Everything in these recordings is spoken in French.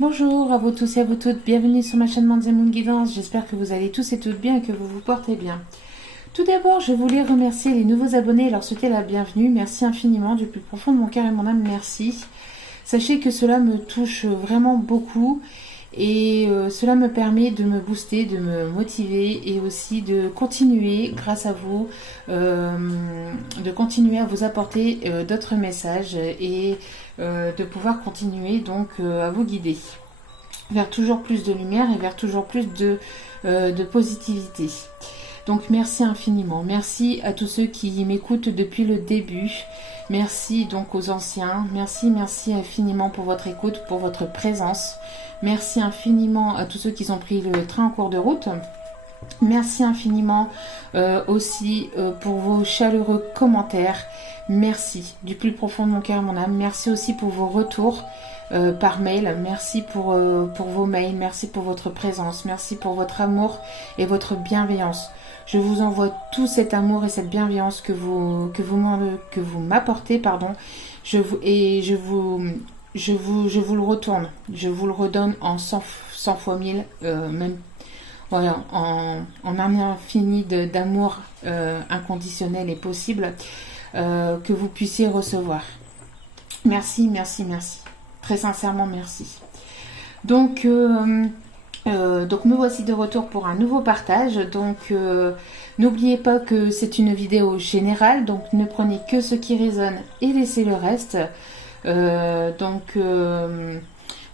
Bonjour à vous tous et à vous toutes, bienvenue sur ma chaîne Mondes et Moon Guidance, j'espère que vous allez tous et toutes bien et que vous vous portez bien. Tout d'abord, je voulais remercier les nouveaux abonnés et leur souhaiter la bienvenue, merci infiniment, du plus profond de mon cœur et de mon âme, merci. Sachez que cela me touche vraiment beaucoup et cela me permet de me booster, de me motiver et aussi de continuer, grâce à vous, de continuer à vous apporter d'autres messages et de pouvoir continuer donc à vous guider vers toujours plus de lumière et vers toujours plus de positivité. Donc merci infiniment, merci à tous ceux qui m'écoutent depuis le début, merci donc aux anciens, merci infiniment pour votre écoute, pour votre présence, merci infiniment à tous ceux qui ont pris le train en cours de route. Merci infiniment aussi pour vos chaleureux commentaires. Merci du plus profond de mon cœur et mon âme. Merci aussi pour vos retours par mail. Merci pour vos mails. Merci pour votre présence. Merci pour votre amour et votre bienveillance. Je vous envoie tout cet amour et cette bienveillance que vous m'apportez, pardon. Je vous le retourne. Je vous le redonne en 100 fois 1000, même. Voilà, en un infini d'amour inconditionnel et possible que vous puissiez recevoir. Merci. Très sincèrement, merci. Donc me voici de retour pour un nouveau partage. Donc, n'oubliez pas que c'est une vidéo générale. Donc, ne prenez que ce qui résonne et laissez le reste.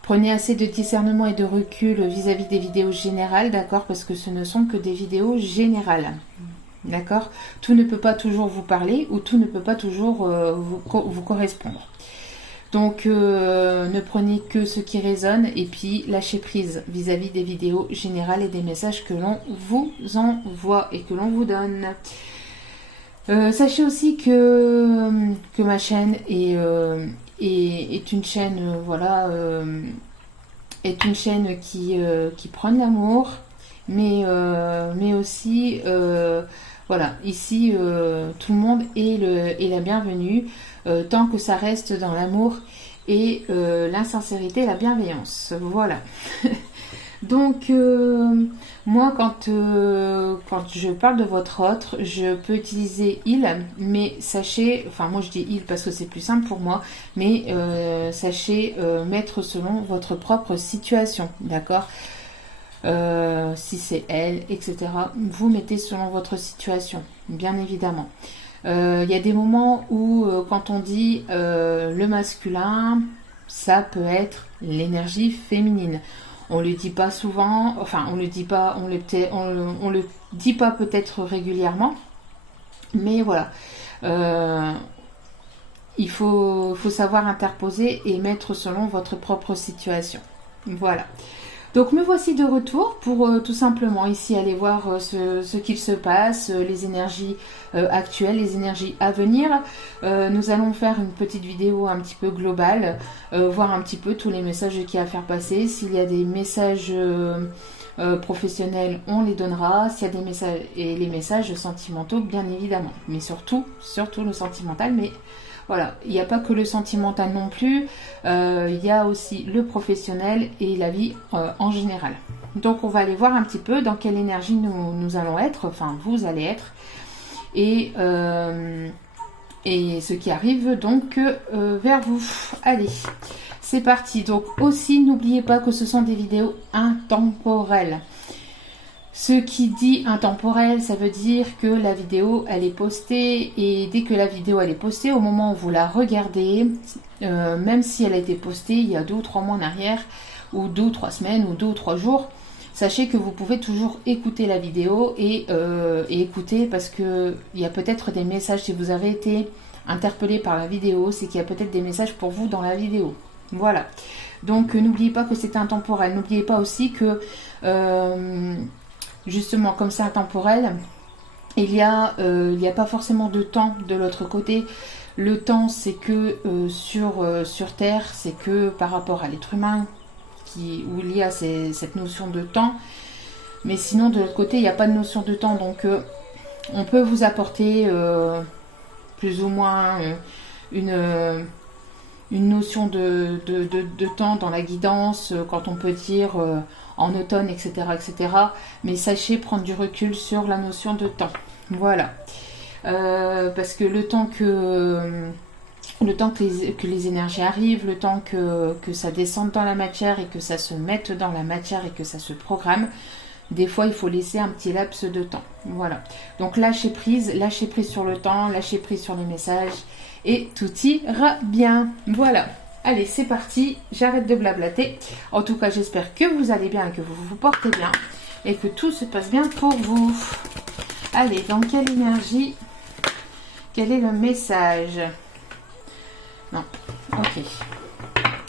Prenez assez de discernement et de recul vis-à-vis des vidéos générales, d'accord? Parce que ce ne sont que des vidéos générales, d'accord? Tout ne peut pas toujours vous parler ou tout ne peut pas toujours vous correspondre. Donc, ne prenez que ce qui résonne et puis lâchez prise vis-à-vis des vidéos générales et des messages que l'on vous envoie et que l'on vous donne. Sachez aussi que ma chaîne est une chaîne est une chaîne qui prône l'amour, mais aussi ici tout le monde est la bienvenue tant que ça reste dans l'amour et l'insincérité et la bienveillance. Voilà. Donc, moi, quand je parle de votre autre, je peux utiliser il, mais sachez, enfin, moi je dis il parce que c'est plus simple pour moi, mais sachez mettre selon votre propre situation, d'accord? Si c'est elle, etc., vous mettez selon votre situation, bien évidemment. Il y a des moments où, quand on dit le masculin, ça peut être l'énergie féminine. On le dit pas souvent, enfin on le dit pas, on le dit pas peut-être régulièrement, mais voilà. Il faut savoir interposer et mettre selon votre propre situation. Voilà. Donc me voici de retour pour tout simplement ici aller voir ce qu'il se passe, les énergies actuelles, les énergies à venir. Nous allons faire une petite vidéo un petit peu globale, voir un petit peu tous les messages qu'il y a à faire passer. S'il y a des messages professionnels, on les donnera. S'il y a des messages et les messages sentimentaux, bien évidemment. Mais surtout le sentimental, mais voilà, il n'y a pas que le sentimental non plus, il y a aussi le professionnel et la vie en général. Donc on va aller voir un petit peu dans quelle énergie nous allons être, enfin vous allez être, et ce qui arrive donc vers vous. Allez, c'est parti. Donc aussi, n'oubliez pas que ce sont des vidéos intemporelles. Ce qui dit intemporel, ça veut dire que la vidéo, elle est postée et dès que la vidéo, elle est postée, au moment où vous la regardez, même si elle a été postée il y a 2 ou 3 mois en arrière, ou 2 ou 3 semaines, ou 2 ou 3 jours, sachez que vous pouvez toujours écouter la vidéo et écouter parce que il y a peut-être des messages, si vous avez été interpellé par la vidéo, c'est qu'il y a peut-être des messages pour vous dans la vidéo. Voilà. Donc n'oubliez pas que c'est intemporel. N'oubliez pas aussi que justement, comme c'est intemporel, il y a pas forcément de temps de l'autre côté. Le temps, c'est que sur Terre, c'est que par rapport à l'être humain, où il y a cette notion de temps. Mais sinon, de l'autre côté, il n'y a pas de notion de temps. Donc, on peut vous apporter plus ou moins une une notion de temps dans la guidance, quand on peut dire en automne, etc., etc. Mais sachez prendre du recul sur la notion de temps. Voilà. Parce que le temps que les énergies arrivent, le temps que ça descende dans la matière et que ça se mette dans la matière et que ça se programme, des fois il faut laisser un petit laps de temps. Voilà. Donc lâchez prise sur le temps, lâchez prise sur les messages et tout ira bien. Voilà. Allez, c'est parti, j'arrête de blablater. En tout cas, j'espère que vous allez bien, que vous vous portez bien et que tout se passe bien pour vous. Allez, dans quelle énergie? Quel est le message? Non, ok.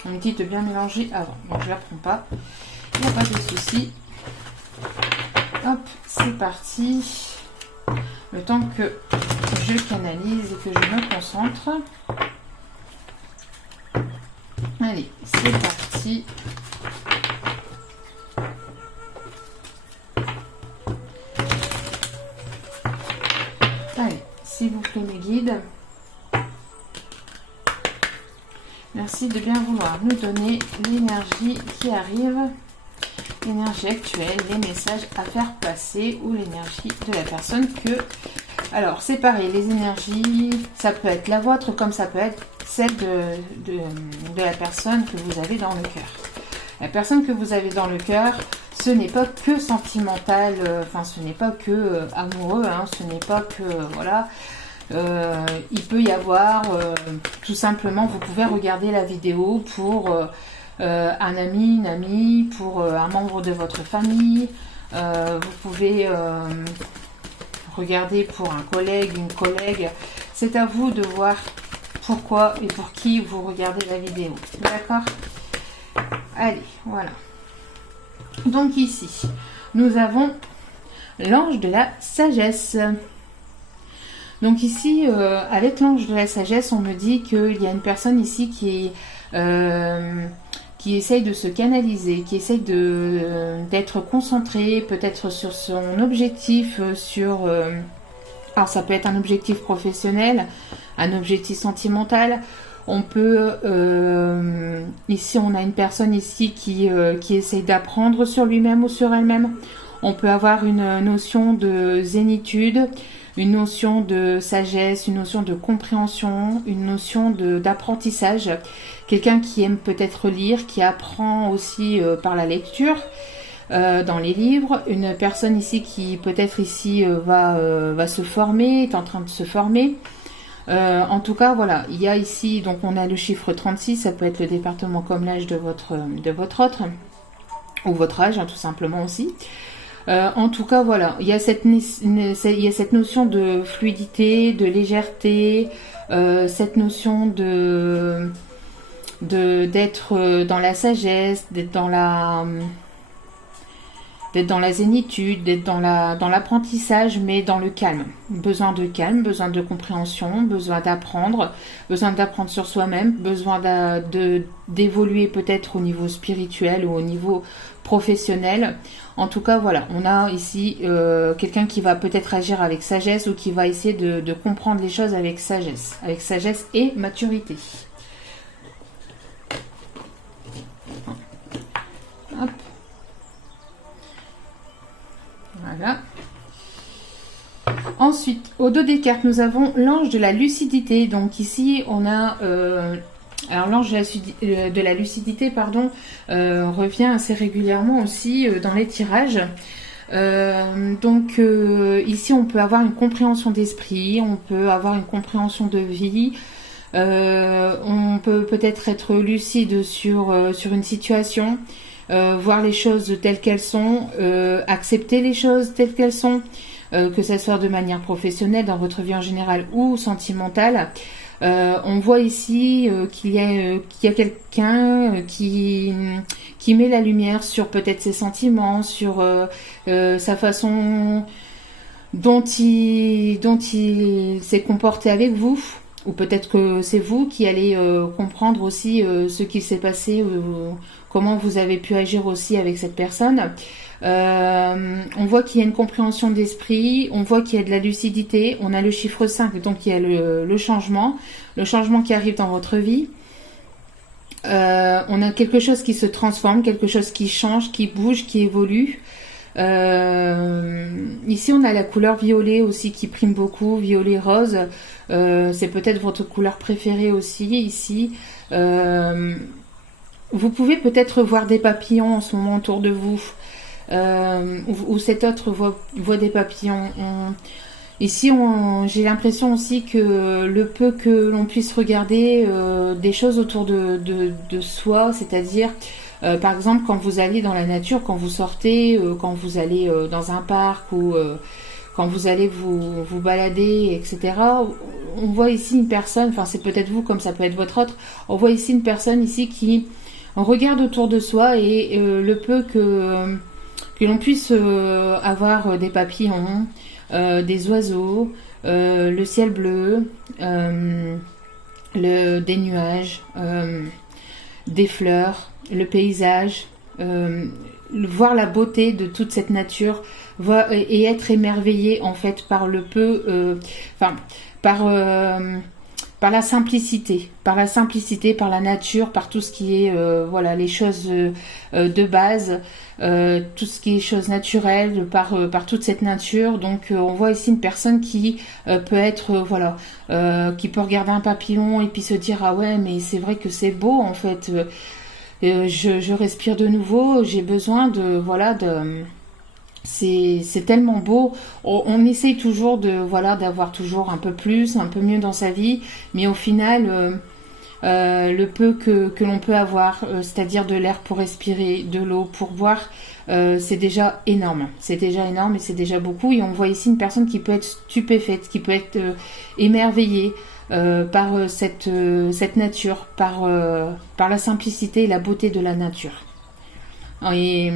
On me dit de bien mélanger avant. Donc je ne la prends pas. Il n'y a pas de souci. Hop, c'est parti. Le temps que je canalise et que je me concentre. Allez, c'est parti. Allez, s'il vous plaît mes guides. Merci de bien vouloir nous donner l'énergie qui arrive, l'énergie actuelle, les messages à faire passer ou l'énergie de la personne que... Alors, c'est pareil, les énergies, ça peut être la vôtre comme ça peut être celle de la personne que vous avez dans le cœur. La personne que vous avez dans le cœur, ce n'est pas que sentimental, enfin ce n'est pas que amoureux, hein, ce n'est pas que... voilà. Il peut y avoir tout simplement, vous pouvez regarder la vidéo pour un ami, une amie, pour un membre de votre famille, vous pouvez regarder pour un collègue, une collègue, c'est à vous de voir pourquoi et pour qui vous regardez la vidéo, d'accord? Allez, voilà. Donc ici, nous avons l'ange de la sagesse. Donc ici, avec l'ange de la sagesse, on me dit qu'il y a une personne ici qui essaye de se canaliser, qui essaye d'être concentrée, peut-être sur son objectif, alors ça peut être un objectif professionnel, un objectif sentimental. On peut, ici on a une personne ici qui essaye d'apprendre sur lui-même ou sur elle-même. On peut avoir une notion de zénitude, une notion de sagesse, une notion de compréhension, une notion d'apprentissage. Quelqu'un qui aime peut-être lire, qui apprend aussi par la lecture dans les livres. Une personne ici qui peut-être ici va se former, est en train de se former. En tout cas, voilà, il y a ici, donc on a le chiffre 36, ça peut être le département comme l'âge de votre autre, ou votre âge, hein, tout simplement aussi. En tout cas, voilà, il y a cette notion de fluidité, de légèreté, cette notion d'être dans la sagesse, d'être dans la zénitude, d'être dans l'apprentissage, mais dans le calme. Besoin de calme, besoin de compréhension, besoin d'apprendre sur soi-même, besoin d'évoluer peut-être au niveau spirituel ou au niveau professionnel. En tout cas, voilà, on a ici quelqu'un qui va peut-être agir avec sagesse ou qui va essayer de comprendre les choses avec sagesse et maturité. Hop. Voilà. Ensuite, au dos des cartes, nous avons l'ange de la lucidité. Donc ici, on a... alors l'ange de la lucidité, pardon, revient assez régulièrement aussi dans les tirages. Donc ici, on peut avoir une compréhension d'esprit, on peut avoir une compréhension de vie. On peut peut-être être lucide sur une situation. Voir les choses telles qu'elles sont, accepter les choses telles qu'elles sont, que ce soit de manière professionnelle, dans votre vie en général ou sentimentale. On voit ici qu'il y a quelqu'un qui met la lumière sur peut-être ses sentiments, sur sa façon dont il s'est comporté avec vous. Ou peut-être que c'est vous qui allez comprendre aussi ce qui s'est passé, comment vous avez pu agir aussi avec cette personne. On voit qu'il y a une compréhension d'esprit, on voit qu'il y a de la lucidité, on a le chiffre 5, donc il y a le changement qui arrive dans votre vie. On a quelque chose qui se transforme, quelque chose qui change, qui bouge, qui évolue. Ici, on a la couleur violet aussi qui prime beaucoup, violet rose. C'est peut-être votre couleur préférée aussi ici. Vous pouvez peut-être voir des papillons en ce moment autour de vous. Ou cet autre voit des papillons. Ici, j'ai l'impression aussi que le peu que l'on puisse regarder des choses autour de soi, c'est-à-dire, par exemple, quand vous allez dans la nature, quand vous sortez, quand vous allez dans un parc ou quand vous allez vous balader, etc. On voit ici une personne, enfin c'est peut-être vous comme ça peut être votre autre, on voit ici une personne ici qui regarde autour de soi et le peu que l'on puisse avoir des papillons, des oiseaux, le ciel bleu, des nuages, des fleurs, le paysage, voir la beauté de toute cette nature et être émerveillé en fait par le peu, par la simplicité, par la nature, par tout ce qui est voilà les choses de base, tout ce qui est choses naturelles, par toute cette nature. Donc on voit ici une personne qui peut être qui peut regarder un papillon et puis se dire ah ouais mais c'est vrai que c'est beau en fait. Je respire de nouveau, j'ai besoin de c'est tellement beau. On essaye toujours d'avoir toujours un peu plus, un peu mieux dans sa vie, mais au final, le peu que l'on peut avoir, c'est-à-dire de l'air pour respirer, de l'eau pour boire, c'est déjà énorme. C'est déjà énorme et c'est déjà beaucoup. Et on voit ici une personne qui peut être stupéfaite, qui peut être émerveillée par cette nature, par la simplicité et la beauté de la nature. Et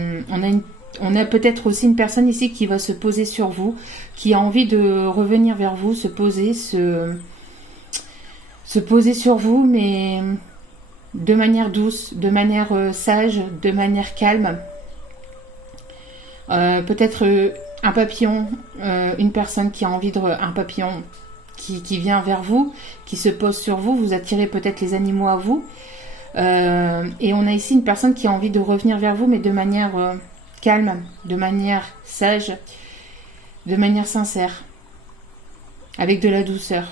on a peut-être aussi une personne ici qui va se poser sur vous, qui a envie de revenir vers vous, se poser sur vous, mais de manière douce, de manière sage, de manière calme. Peut-être un papillon, une personne qui a envie un papillon qui vient vers vous, qui se pose sur vous, vous attirez peut-être les animaux à vous. Et on a ici une personne qui a envie de revenir vers vous, mais de manière calme, de manière sage, de manière sincère, avec de la douceur.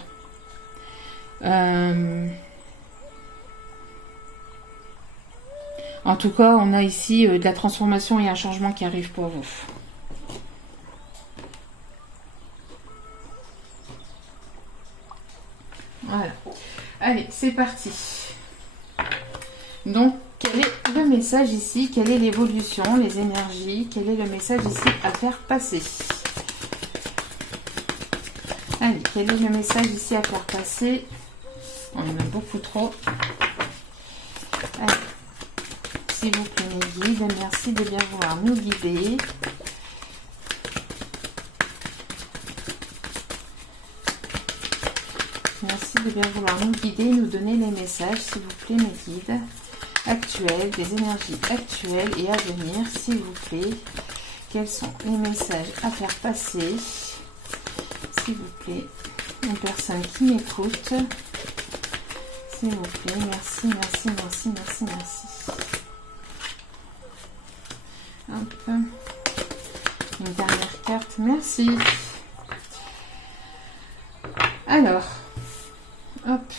En tout cas, on a ici de la transformation et un changement qui arrive pour vous. Voilà. Allez, c'est parti. Donc, quel est le message ici? Quelle est l'évolution, les énergies? Quel est le message ici à faire passer? Allez, quel est le message ici à faire passer? On en a beaucoup trop. Allez, s'il vous plaît, mes guides, merci de bien vouloir nous guider. Merci de bien vouloir nous guider, nous donner les messages, s'il vous plaît, mes guides. Actuels, des énergies actuelles et à venir, s'il vous plaît. Quels sont les messages à faire passer? S'il vous plaît, une personne qui m'écoute. S'il vous plaît, merci, merci, merci, merci, merci. Hop. Une dernière carte, merci. Alors, hop,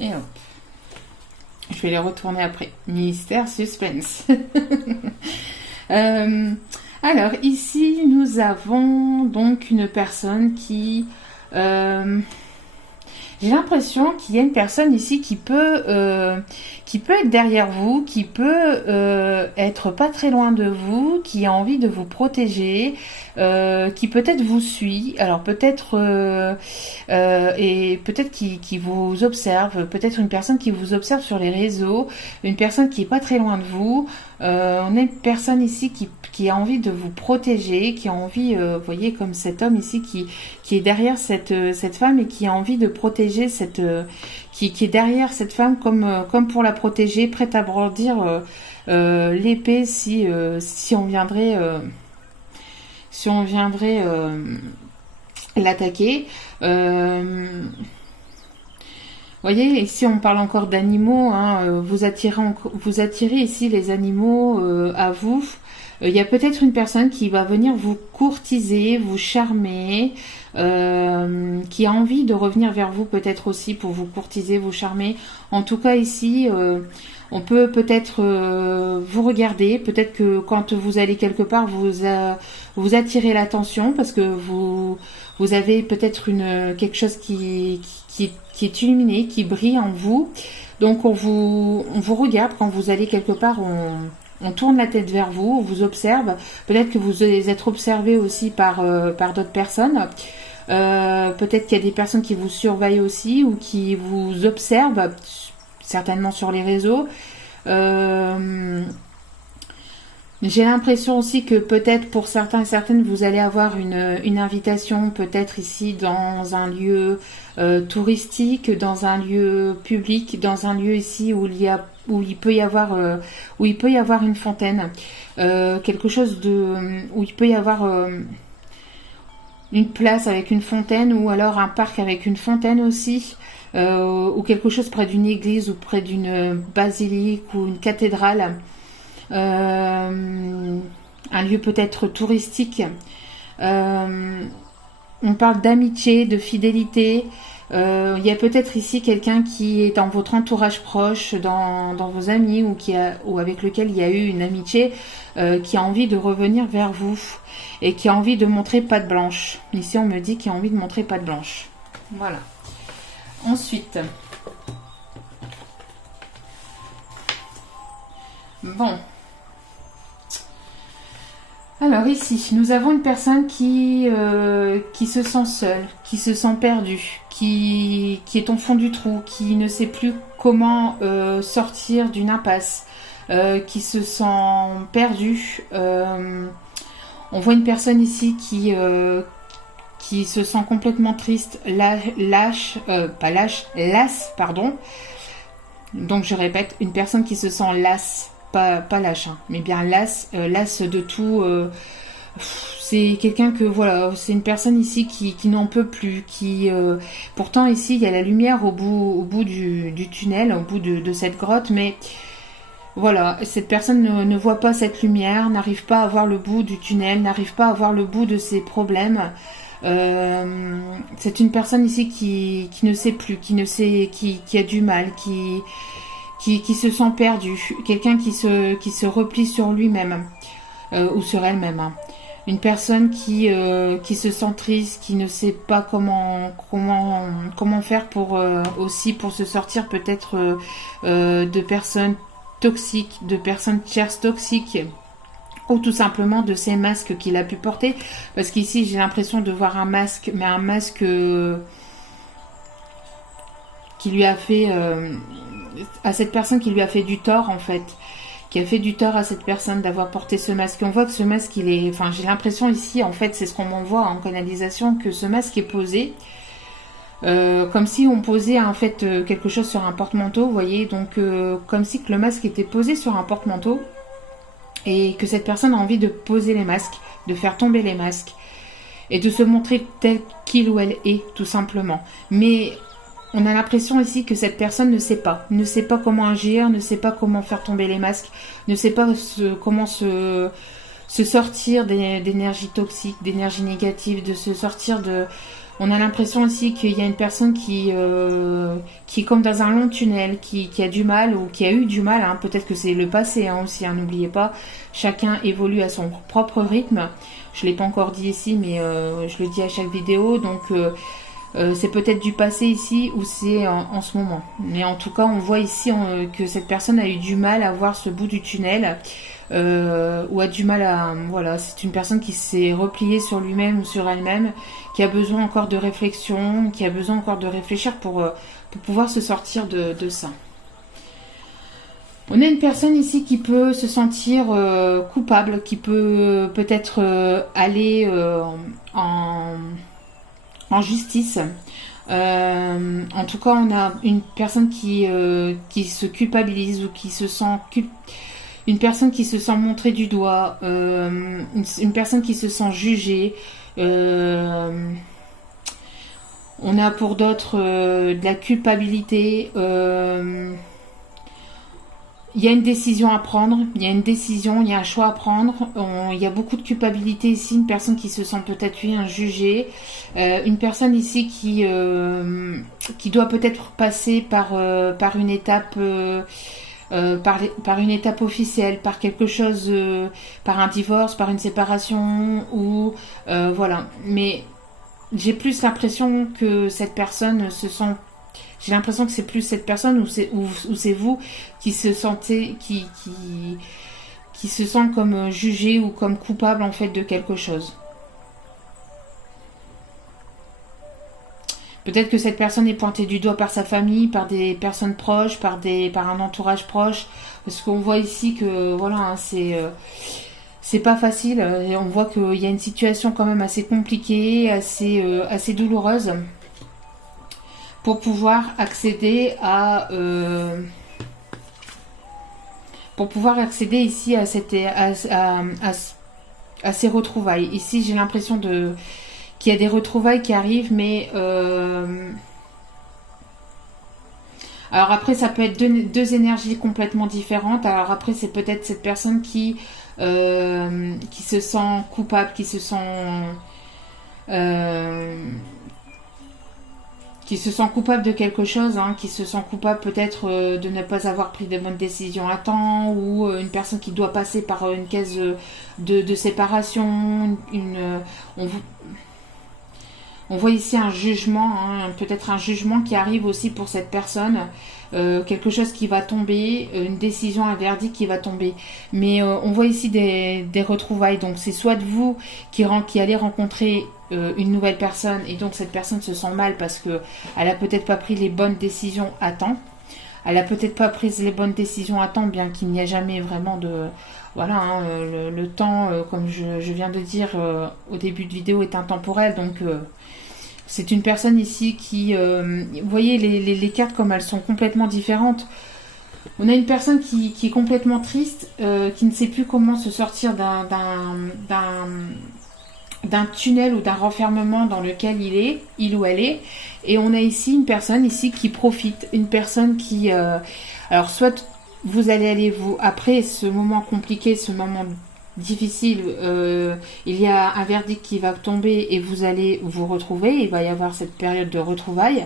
et hop. Je vais les retourner après. Mystère, suspense. Alors, ici, nous avons donc une personne qui... j'ai l'impression qu'il y a une personne ici qui peut être derrière vous, qui peut être pas très loin de vous, qui a envie de vous protéger, qui peut-être vous suit, alors peut-être et peut-être qui vous observe, peut-être une personne qui vous observe sur les réseaux, une personne qui est pas très loin de vous. On a une personne ici qui a envie de vous protéger, qui a envie, vous voyez, comme cet homme ici qui est derrière cette femme et qui a envie de protéger qui est derrière cette femme comme pour la protéger, prête à brandir l'épée si on viendrait l'attaquer. voyez, ici on parle encore d'animaux, hein, vous attirez ici les animaux à vous. Il y a peut-être une personne qui va venir vous courtiser, vous charmer, qui a envie de revenir vers vous peut-être aussi pour vous courtiser, vous charmer. En tout cas ici, on peut peut-être vous regarder, peut-être que quand vous allez quelque part, vous attirez l'attention parce que vous avez peut-être quelque chose qui est illuminé, qui brille en vous. Donc on vous regarde quand vous allez quelque part, on tourne la tête vers vous, on vous observe. Peut-être que vous allez être observé aussi par d'autres personnes. Peut-être qu'il y a des personnes qui vous surveillent aussi ou qui vous observent, certainement sur les réseaux. J'ai l'impression aussi que peut-être pour certains et certaines, vous allez avoir une invitation, peut-être ici dans un lieu touristique, dans un lieu public, dans un lieu ici où il peut y avoir une fontaine, quelque chose où il peut y avoir une place avec une fontaine ou alors un parc avec une fontaine aussi. Ou quelque chose près d'une église ou près d'une basilique ou une cathédrale. Un lieu peut-être touristique. On parle d'amitié, de fidélité. Il y a peut-être ici quelqu'un qui est dans votre entourage proche, dans vos amis ou avec lequel il y a eu une amitié, qui a envie de revenir vers vous et qui a envie de montrer patte blanche. Ici on me dit qu'il a envie de montrer patte blanche. Voilà. Ensuite, bon, alors ici, nous avons une personne qui se sent seule, qui se sent perdue, qui est au fond du trou, qui ne sait plus comment sortir d'une impasse, qui se sent perdue. On voit une personne ici qui se sent complètement triste, lasse, pardon. Donc je répète, une personne qui se sent lasse, pas lâche, hein, mais bien lasse de tout. C'est quelqu'un que, voilà, c'est une personne ici qui n'en peut plus, pourtant ici il y a la lumière au bout du tunnel, au bout de cette grotte, mais voilà, cette personne ne voit pas cette lumière, n'arrive pas à voir le bout du tunnel, n'arrive pas à voir le bout de ses problèmes. C'est une personne ici qui ne sait plus, qui a du mal, qui se sent perdu, quelqu'un qui se replie sur lui-même ou sur elle-même. Hein. Une personne qui se sent triste, qui ne sait pas comment faire pour se sortir peut-être de personnes toxiques, de personnes tierces toxiques. Ou tout simplement de ces masques qu'il a pu porter, parce qu'ici j'ai l'impression de voir un masque, mais un masque qui lui a fait à cette personne qui lui a fait du tort en fait, qui a fait du tort à cette personne d'avoir porté ce masque. On voit que ce masque j'ai l'impression ici en fait, c'est ce qu'on m'envoie en canalisation, que ce masque est posé comme si on posait en fait quelque chose sur un porte-manteau, vous voyez, donc comme si que le masque était posé sur un porte-manteau. Et que cette personne a envie de poser les masques, de faire tomber les masques et de se montrer tel qu'il ou elle est, tout simplement. Mais on a l'impression ici que cette personne ne sait pas comment agir, ne sait pas comment faire tomber les masques, ne sait pas comment se sortir d'énergie toxique, d'énergie négative, de se sortir de... On a l'impression aussi qu'il y a une personne qui est comme dans un long tunnel, qui a du mal ou qui a eu du mal. Hein. Peut-être que c'est le passé hein, aussi. Hein, n'oubliez pas, chacun évolue à son propre rythme. Je ne l'ai pas encore dit ici, mais je le dis à chaque vidéo. Donc c'est peut-être du passé ici ou c'est en ce moment. Mais en tout cas, on voit ici que cette personne a eu du mal à voir ce bout du tunnel. Ou a du mal à... Voilà, c'est une personne qui s'est repliée sur lui-même ou sur elle-même, qui a besoin encore de réflexion, qui a besoin encore de réfléchir pour pouvoir se sortir de ça. On a une personne ici qui peut se sentir coupable, qui peut peut-être aller en justice. En tout cas, on a une personne qui se culpabilise ou qui se sent une personne qui se sent montrée du doigt, une personne qui se sent jugée. On On a pour d'autres de la culpabilité. Il y a une décision à prendre, il y a une décision, il y a un choix à prendre. Il y a beaucoup de culpabilité ici, une personne qui se sent peut-être jugée, une personne ici qui doit peut-être passer par une étape, par une étape officielle, par quelque chose, par un divorce, par une séparation, ou voilà. Mais j'ai plus l'impression que cette personne se sent. J'ai l'impression que c'est plus cette personne ou c'est vous qui se sentez, qui se sent comme jugé ou comme coupable en fait de quelque chose. Peut-être que cette personne est pointée du doigt par sa famille, par des personnes proches, par un entourage proche. Parce qu'on voit ici que voilà, hein, c'est pas facile. Et on voit qu'il y a une situation quand même assez compliquée, assez douloureuse, pour pouvoir accéder ici à ces retrouvailles. Ici, j'ai l'impression qu'il y a des retrouvailles qui arrivent, mais alors après, ça peut être deux énergies complètement différentes. Alors après, c'est peut-être cette personne qui se sent coupable, qui se sent coupable de quelque chose, hein, qui se sent coupable peut-être de ne pas avoir pris de bonnes décisions à temps, ou une personne qui doit passer par une case de séparation, on voit ici un jugement, hein, peut-être un jugement qui arrive aussi pour cette personne, quelque chose qui va tomber, une décision, un verdict qui va tomber. Mais on voit ici des retrouvailles, donc c'est soit de vous qui allez rencontrer une nouvelle personne, et donc cette personne se sent mal parce que elle a peut-être pas pris les bonnes décisions à temps. Elle a peut-être pas pris les bonnes décisions à temps, bien qu'il n'y a jamais vraiment de... Voilà, hein, le temps, comme je viens de dire au début de vidéo, est intemporel, donc... c'est une personne ici qui... vous voyez, les cartes comme elles sont complètement différentes. On a une personne qui est complètement triste, qui ne sait plus comment se sortir d'un tunnel ou d'un renfermement dans lequel il ou elle est. Et on a ici une personne ici qui profite. Une personne qui... alors, soit vous allez après ce moment compliqué, ce moment difficile, il y a un verdict qui va tomber et vous allez vous retrouver. Il va y avoir cette période de retrouvailles.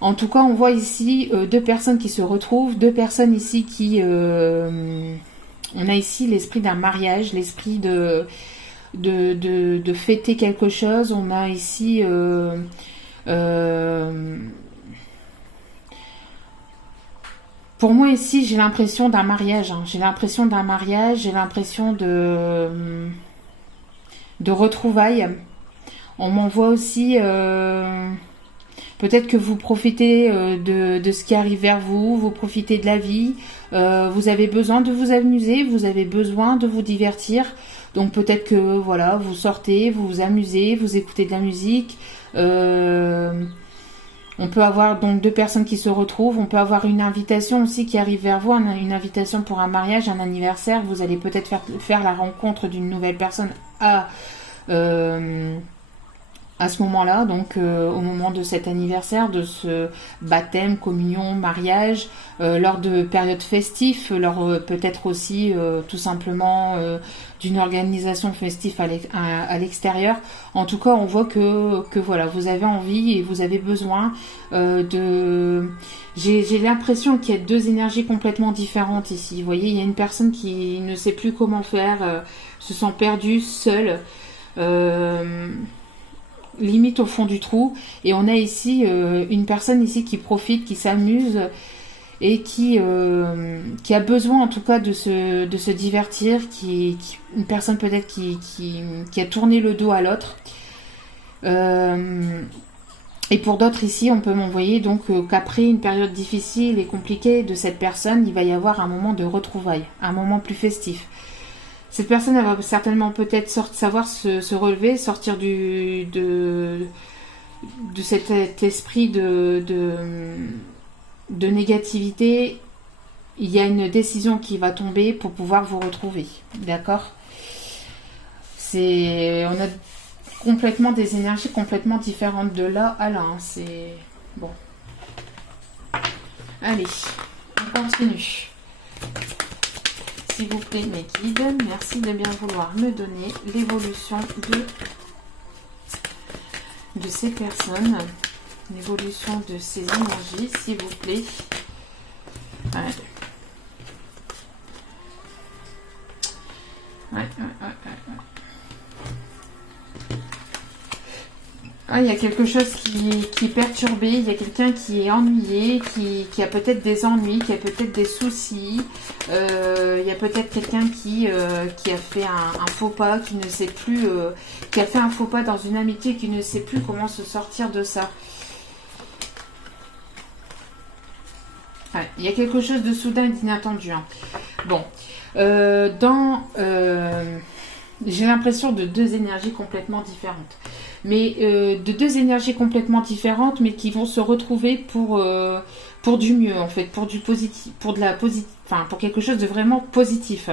En tout cas, on voit ici deux personnes qui se retrouvent, deux personnes ici qui... on a ici l'esprit d'un mariage, l'esprit de fêter quelque chose. On a ici... pour moi ici, j'ai l'impression d'un mariage. Hein. J'ai l'impression d'un mariage, j'ai l'impression de retrouvailles. On m'envoie aussi... peut-être que vous profitez de ce qui arrive vers vous, vous profitez de la vie, vous avez besoin de vous amuser, vous avez besoin de vous divertir. Donc peut-être que voilà, vous sortez, vous vous amusez, vous écoutez de la musique. On peut avoir donc deux personnes qui se retrouvent. On peut avoir une invitation aussi qui arrive vers vous, une invitation pour un mariage, un anniversaire. Vous allez peut-être faire la rencontre d'une nouvelle personne à ce moment-là, donc au moment de cet anniversaire, de ce baptême, communion, mariage, lors de périodes festives, lors peut-être aussi tout simplement d'une organisation festive à l'extérieur. En tout cas, on voit que voilà, vous avez envie et vous avez besoin de... J'ai l'impression qu'il y a deux énergies complètement différentes ici. Vous voyez, il y a une personne qui ne sait plus comment faire, se sent perdue, seule, limite au fond du trou, et on a ici une personne ici qui profite, qui s'amuse et qui a besoin en tout cas de se divertir, une personne peut-être qui a tourné le dos à l'autre. Et pour d'autres ici, on peut m'envoyer donc qu'après une période difficile et compliquée de cette personne, il va y avoir un moment de retrouvailles, un moment plus festif. Cette personne elle va certainement peut-être savoir se relever, sortir de cet esprit de négativité. Il y a une décision qui va tomber pour pouvoir vous retrouver. D'accord ? On a complètement des énergies complètement différentes de là à là. Hein. C'est bon. Allez, on continue. S'il vous plaît, mes guides, merci de bien vouloir me donner l'évolution de ces personnes, l'évolution de ces énergies, s'il vous plaît. Allez. Ouais. Ah, il y a quelque chose qui est perturbé, il y a quelqu'un qui est ennuyé, qui a peut-être des ennuis, qui a peut-être des soucis. Il y a peut-être quelqu'un qui a fait un faux pas, qui ne sait plus, qui a fait un faux pas dans une amitié, qui ne sait plus comment se sortir de ça. Ouais, il y a quelque chose de soudain et d'inattendu. Hein. Bon, j'ai l'impression de deux énergies complètement différentes. Mais de deux énergies complètement différentes, mais qui vont se retrouver pour du mieux, en fait, pour du positif, pour quelque chose de vraiment positif.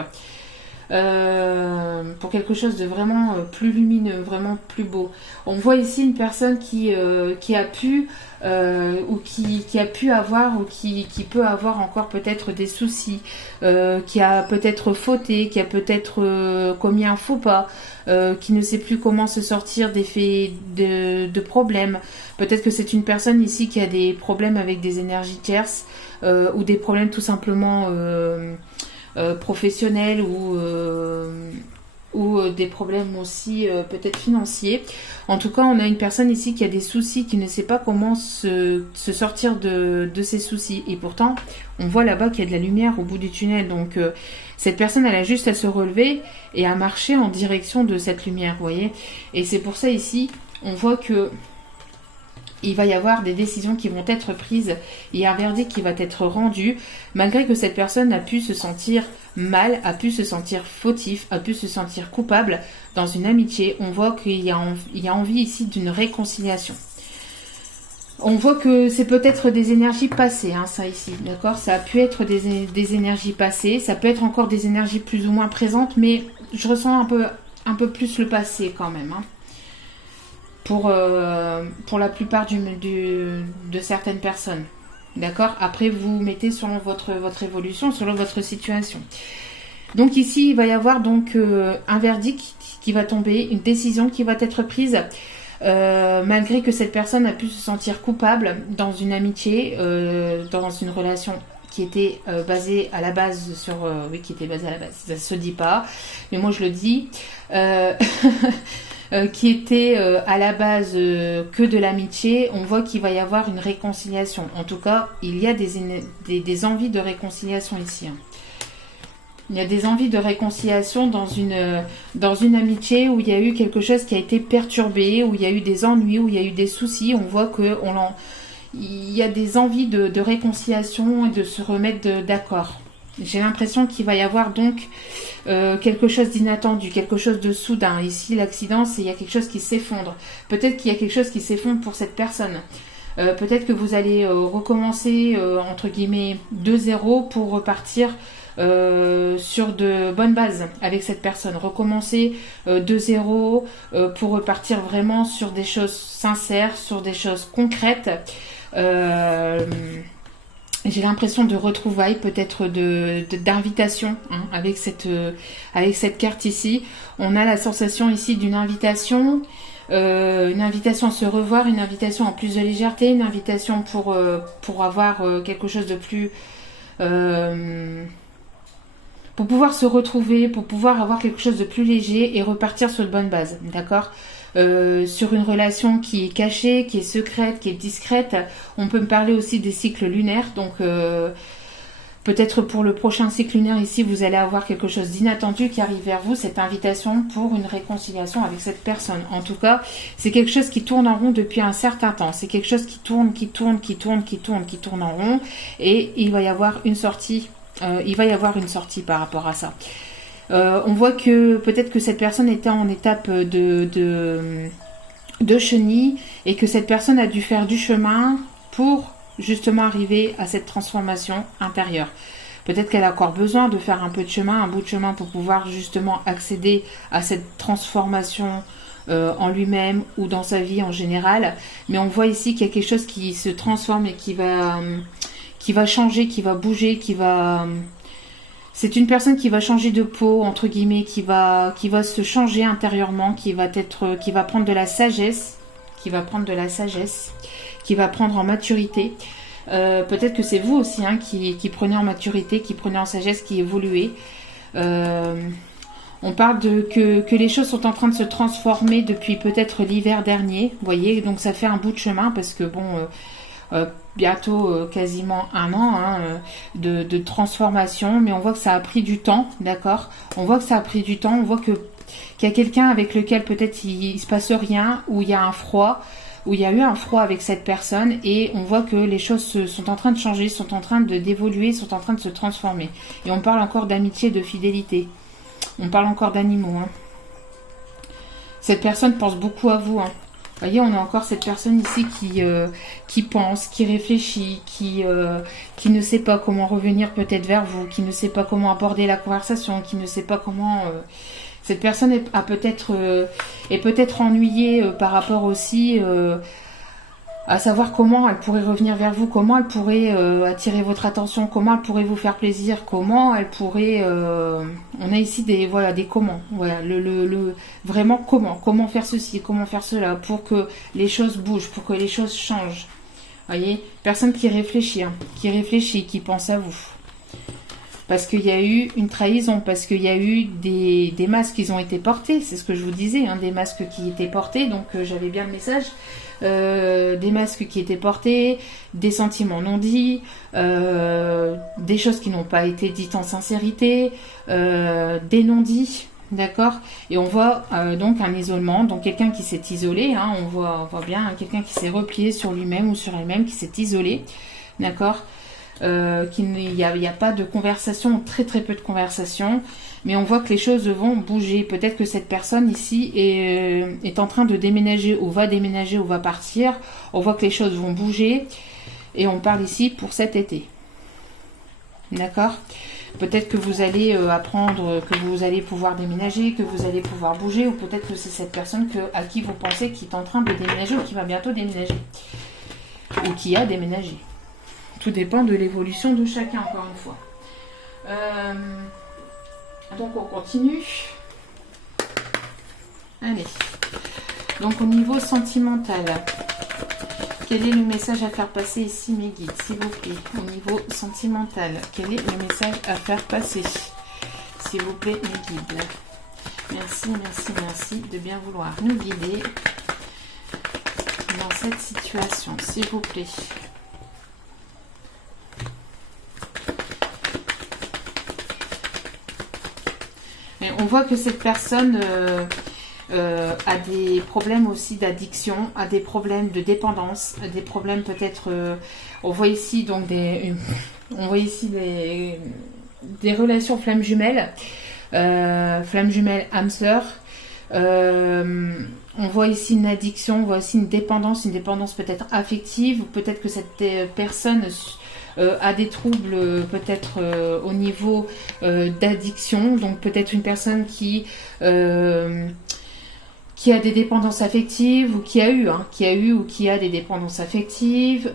Pour quelque chose de vraiment plus lumineux, vraiment plus beau. On voit ici une personne qui a pu ou qui a pu avoir ou qui peut avoir encore peut-être des soucis, qui a peut-être fauté, qui a peut-être commis un faux pas, qui ne sait plus comment se sortir des faits de problèmes. Peut-être que c'est une personne ici qui a des problèmes avec des énergies tierces ou des problèmes tout simplement professionnels ou des problèmes aussi peut-être financiers. En tout cas, on a une personne ici qui a des soucis, qui ne sait pas comment se sortir de ses soucis. Et pourtant, on voit là-bas qu'il y a de la lumière au bout du tunnel. Donc, cette personne, elle a juste à se relever et à marcher en direction de cette lumière, vous voyez. Et c'est pour ça ici, on voit que il va y avoir des décisions qui vont être prises, il y a un verdict qui va être rendu, malgré que cette personne a pu se sentir mal, a pu se sentir fautif, a pu se sentir coupable dans une amitié. On voit qu'il y a envie ici d'une réconciliation. On voit que c'est peut-être des énergies passées, hein, ça ici, d'accord? Ça a pu être des énergies passées, ça peut être encore des énergies plus ou moins présentes, mais je ressens un peu plus le passé quand même, hein. Pour la plupart de certaines personnes. D'accord? Après, vous mettez selon votre évolution, selon votre situation. Donc ici, il va y avoir donc un verdict qui va tomber, une décision qui va être prise, malgré que cette personne a pu se sentir coupable dans une amitié, dans une relation qui était basée à la base sur... qui était basée à la base. Ça se dit pas, mais moi je le dis. Qui était à la base que de l'amitié, on voit qu'il va y avoir une réconciliation. En tout cas, il y a des envies de réconciliation ici. Hein. Il y a des envies de réconciliation dans une amitié où il y a eu quelque chose qui a été perturbé, où il y a eu des ennuis, où il y a eu des soucis. On voit il y a des envies de réconciliation et de se remettre d'accord. J'ai l'impression qu'il va y avoir donc quelque chose d'inattendu, quelque chose de soudain. Ici, l'accident, c'est il y a quelque chose qui s'effondre. Peut-être qu'il y a quelque chose qui s'effondre pour cette personne. Peut-être que vous allez recommencer, entre guillemets, de zéro pour repartir sur de bonnes bases avec cette personne. Recommencer de zéro pour repartir vraiment sur des choses sincères, sur des choses concrètes. J'ai l'impression de retrouvailles, peut-être d'invitation, hein, avec cette carte ici. On a la sensation ici d'une invitation, une invitation à se revoir, une invitation en plus de légèreté, une invitation pour avoir quelque chose de plus... pour pouvoir se retrouver, pour pouvoir avoir quelque chose de plus léger et repartir sur de bonnes bases, d'accord ? Sur une relation qui est cachée, qui est secrète, qui est discrète. On peut me parler aussi des cycles lunaires. Donc peut-être pour le prochain cycle lunaire ici, vous allez avoir quelque chose d'inattendu qui arrive vers vous, cette invitation pour une réconciliation avec cette personne. En tout cas, c'est quelque chose qui tourne en rond depuis un certain temps. C'est quelque chose qui tourne en rond. Et il va y avoir une sortie. Par rapport à ça. On voit que peut-être que cette personne était en étape de chenille et que cette personne a dû faire du chemin pour justement arriver à cette transformation intérieure. Peut-être qu'elle a encore besoin de faire un peu de chemin, un bout de chemin pour pouvoir justement accéder à cette transformation en lui-même ou dans sa vie en général. Mais on voit ici qu'il y a quelque chose qui se transforme et qui va changer, qui va bouger, c'est une personne qui va changer de peau, entre guillemets, qui va se changer intérieurement, qui va prendre de la sagesse, qui va prendre en maturité. Peut-être que c'est vous aussi qui prenez en maturité, qui prenez en sagesse, qui évoluez. On parle que les choses sont en train de se transformer depuis peut-être l'hiver dernier, vous voyez, donc ça fait un bout de chemin parce que bientôt quasiment un an de transformation, mais on voit que ça a pris du temps, d'accord? On voit que ça a pris du temps, on voit qu'il y a quelqu'un avec lequel peut-être il se passe rien, où il y a un froid, où il y a eu un froid avec cette personne, et on voit que les choses sont en train de changer, sont en train d'évoluer, sont en train de se transformer. Et on parle encore d'amitié, de fidélité. On parle encore d'animaux. Cette personne pense beaucoup à vous. Vous voyez, on a encore cette personne ici qui pense, qui réfléchit, qui ne sait pas comment revenir peut-être vers vous, qui ne sait pas comment aborder la conversation, qui ne sait pas comment... Cette personne est peut-être ennuyée par rapport aussi à savoir comment elle pourrait revenir vers vous, comment elle pourrait attirer votre attention, comment elle pourrait vous faire plaisir, comment elle pourrait... on a ici des comment. Voilà, vraiment comment faire ceci, comment faire cela, pour que les choses bougent, pour que les choses changent. Vous voyez, personne qui réfléchit, qui pense à vous. Parce qu'il y a eu une trahison, parce qu'il y a eu des masques qui ont été portés, c'est ce que je vous disais, des masques qui étaient portés, donc j'avais bien le message, des masques qui étaient portés, des sentiments non dits, des choses qui n'ont pas été dites en sincérité, des non-dits, d'accord? Et on voit donc un isolement, donc quelqu'un qui s'est isolé, on voit bien quelqu'un qui s'est replié sur lui-même ou sur elle-même, qui s'est isolé, d'accord? Il n'y a pas de conversation, très très peu de conversation, mais on voit que les choses vont bouger. Peut-être que cette personne ici est en train de déménager ou va partir. On voit que les choses vont bouger et on parle ici pour cet été. D'accord ? Peut-être que vous allez apprendre, que vous allez pouvoir déménager, que vous allez pouvoir bouger, ou peut-être que c'est cette personne à qui vous pensez qui est en train de déménager ou qui va bientôt déménager, ou qui a déménagé. Tout dépend de l'évolution de chacun, encore une fois. Donc, on continue. Allez. Donc, au niveau sentimental, quel est le message à faire passer ici, mes guides, s'il vous plaît? Au niveau sentimental, quel est le message à faire passer, s'il vous plaît, mes guides? Merci de bien vouloir nous guider dans cette situation, s'il vous plaît. On voit que cette personne a des problèmes aussi d'addiction, a des problèmes de dépendance, a des problèmes peut-être... on voit ici donc des relations flammes jumelles, âme sœur. On voit ici une addiction, on voit aussi une dépendance peut-être affective, ou peut-être que cette personne... a des troubles peut-être au niveau d'addiction, donc peut-être une personne qui a des dépendances affectives, ou qui a eu ou qui a des dépendances affectives.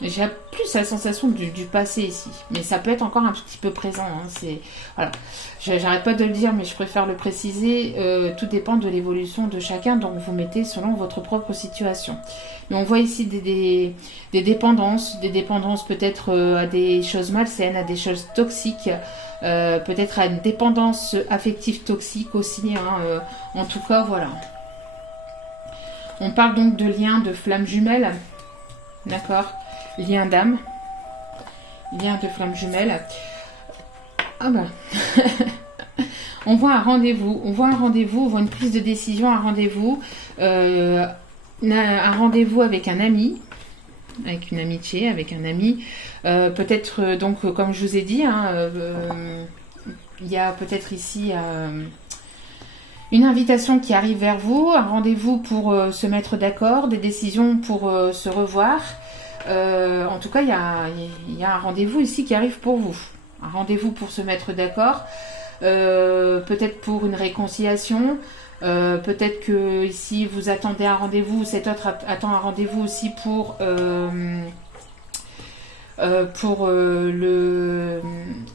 J'ai plus la sensation du passé ici, mais ça peut être encore un petit peu présent. Voilà. J'arrête pas de le dire, mais je préfère le préciser. Tout dépend de l'évolution de chacun, donc vous mettez selon votre propre situation. Mais on voit ici des dépendances peut-être à des choses malsaines, à des choses toxiques, peut-être à une dépendance affective toxique aussi. En tout cas, voilà. On parle donc de liens de flammes jumelles, d'accord ? Lien d'âme, lien de flammes jumelles. Ah ben, on voit un rendez-vous, on voit une prise de décision, un rendez-vous avec un ami, avec une amitié, avec un ami. Peut-être, donc, comme je vous ai dit, il y a peut-être ici une invitation qui arrive vers vous, un rendez-vous pour se mettre d'accord, des décisions pour se revoir. En tout cas, il y a un rendez-vous ici qui arrive pour vous. Un rendez-vous pour se mettre d'accord. peut-être pour une réconciliation. Peut-être que ici vous attendez un rendez-vous, cet autre attend un rendez-vous aussi pour le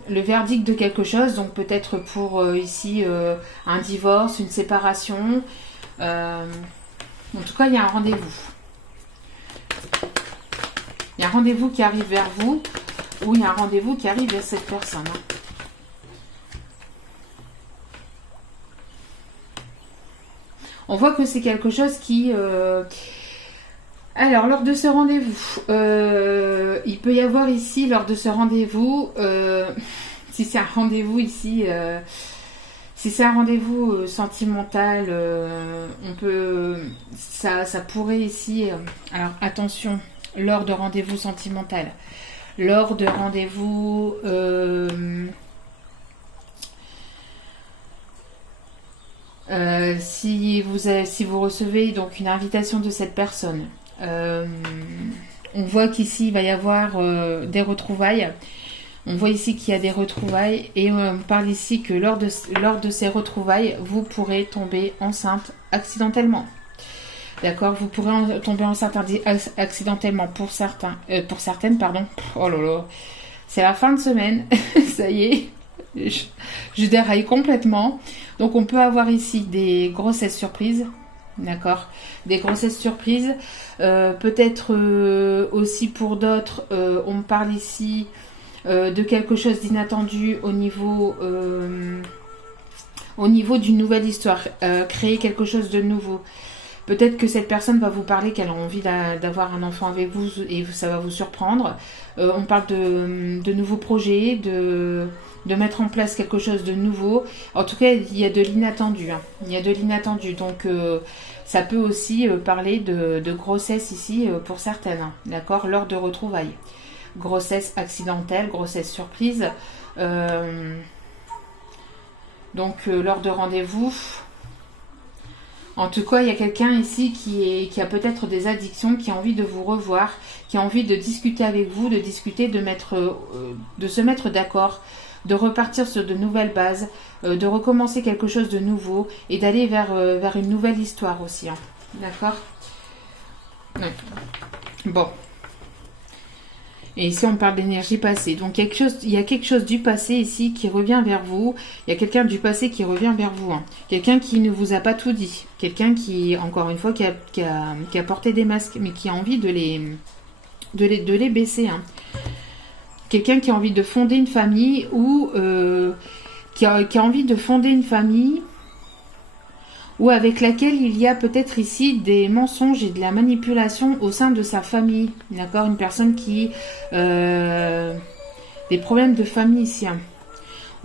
verdict de quelque chose, donc peut-être pour ici un divorce, une séparation. En tout cas, il y a un rendez-vous. Il y a un rendez-vous qui arrive vers vous, ou il y a un rendez-vous qui arrive vers cette personne. On voit que c'est quelque chose qui... Alors, lors de ce rendez-vous, il peut y avoir ici, lors de ce rendez-vous, si c'est un rendez-vous ici, si c'est un rendez-vous sentimental, on peut, ça pourrait ici, alors attention, lors de rendez-vous sentimental, lors de rendez-vous, si vous recevez donc une invitation de cette personne, on voit qu'ici il va y avoir des retrouvailles. On voit ici qu'il y a des retrouvailles et on parle ici que lors de ces retrouvailles, vous pourrez tomber enceinte accidentellement. D'accord, vous pourrez tomber enceinte accidentellement pour certaines, pardon. Oh là là, c'est la fin de semaine, ça y est, je déraille complètement. Donc on peut avoir ici des grossesses surprises. D'accord, des grossesses surprises, peut-être aussi pour d'autres, on parle ici de quelque chose d'inattendu au niveau d'une nouvelle histoire, créer quelque chose de nouveau. Peut-être que cette personne va vous parler qu'elle a envie d'avoir un enfant avec vous et ça va vous surprendre. On parle de nouveaux projets, de mettre en place quelque chose de nouveau. En tout cas, il y a de l'inattendu. Hein. Il y a de l'inattendu. Donc, ça peut aussi parler de grossesse ici pour certaines. Hein. D'accord, lors de retrouvailles. Grossesse accidentelle, grossesse surprise. Donc, lors de rendez-vous. En tout cas, il y a quelqu'un ici qui a peut-être des addictions, qui a envie de vous revoir, qui a envie de discuter avec vous, de discuter, de se mettre d'accord, de repartir sur de nouvelles bases, de recommencer quelque chose de nouveau et d'aller vers une nouvelle histoire aussi. Hein. D'accord ? Ouais. Bon. Et ici, on parle d'énergie passée. Donc, il y a quelque chose du passé ici qui revient vers vous. Il y a quelqu'un du passé qui revient vers vous. Hein. Quelqu'un qui ne vous a pas tout dit. Quelqu'un qui, encore une fois, qui a porté des masques, mais qui a envie de les baisser. Hein. Quelqu'un qui a envie de fonder une famille ou qui a envie de fonder une famille ou avec laquelle il y a peut-être ici des mensonges et de la manipulation au sein de sa famille. D'accord ? Une personne qui... des problèmes de famille ici. Hein.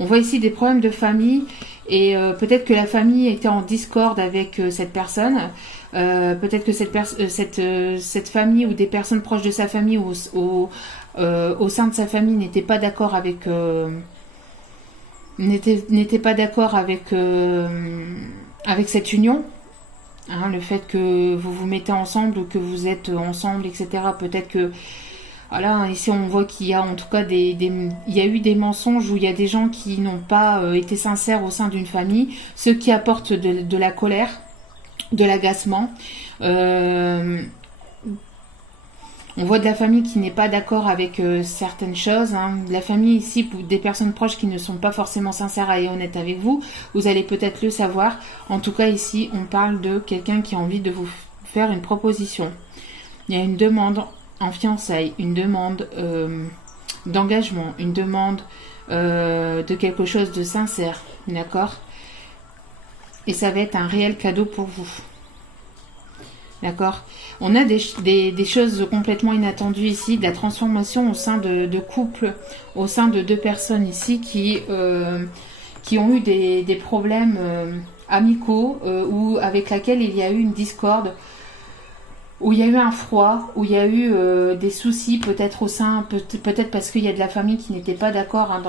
On voit ici des problèmes de famille et peut-être que la famille était en discorde avec cette personne. Peut-être que cette famille ou des personnes proches de sa famille au sein de sa famille n'étaient pas d'accord avec... n'étaient pas d'accord avec cette union, hein, le fait que vous vous mettez ensemble ou que vous êtes ensemble, etc. Peut-être que, voilà, ici on voit qu'il y a en tout cas il y a eu des mensonges où il y a des gens qui n'ont pas été sincères au sein d'une famille, ce qui apporte de la colère, de l'agacement. On voit de la famille qui n'est pas d'accord avec certaines choses. Hein. De la famille ici, des personnes proches qui ne sont pas forcément sincères et honnêtes avec vous. Vous allez peut-être le savoir. En tout cas, ici, on parle de quelqu'un qui a envie de vous faire une proposition. Il y a une demande en fiançailles, une demande d'engagement, une demande de quelque chose de sincère. D'accord ? Et ça va être un réel cadeau pour vous. D'accord ? On a des choses complètement inattendues ici, de la transformation au sein de couples, au sein de deux personnes ici qui ont eu des problèmes amicaux ou avec laquelle il y a eu une discorde, où il y a eu un froid, où il y a eu des soucis peut-être au sein, peut-être parce qu'il y a de la famille qui n'était pas d'accord hein,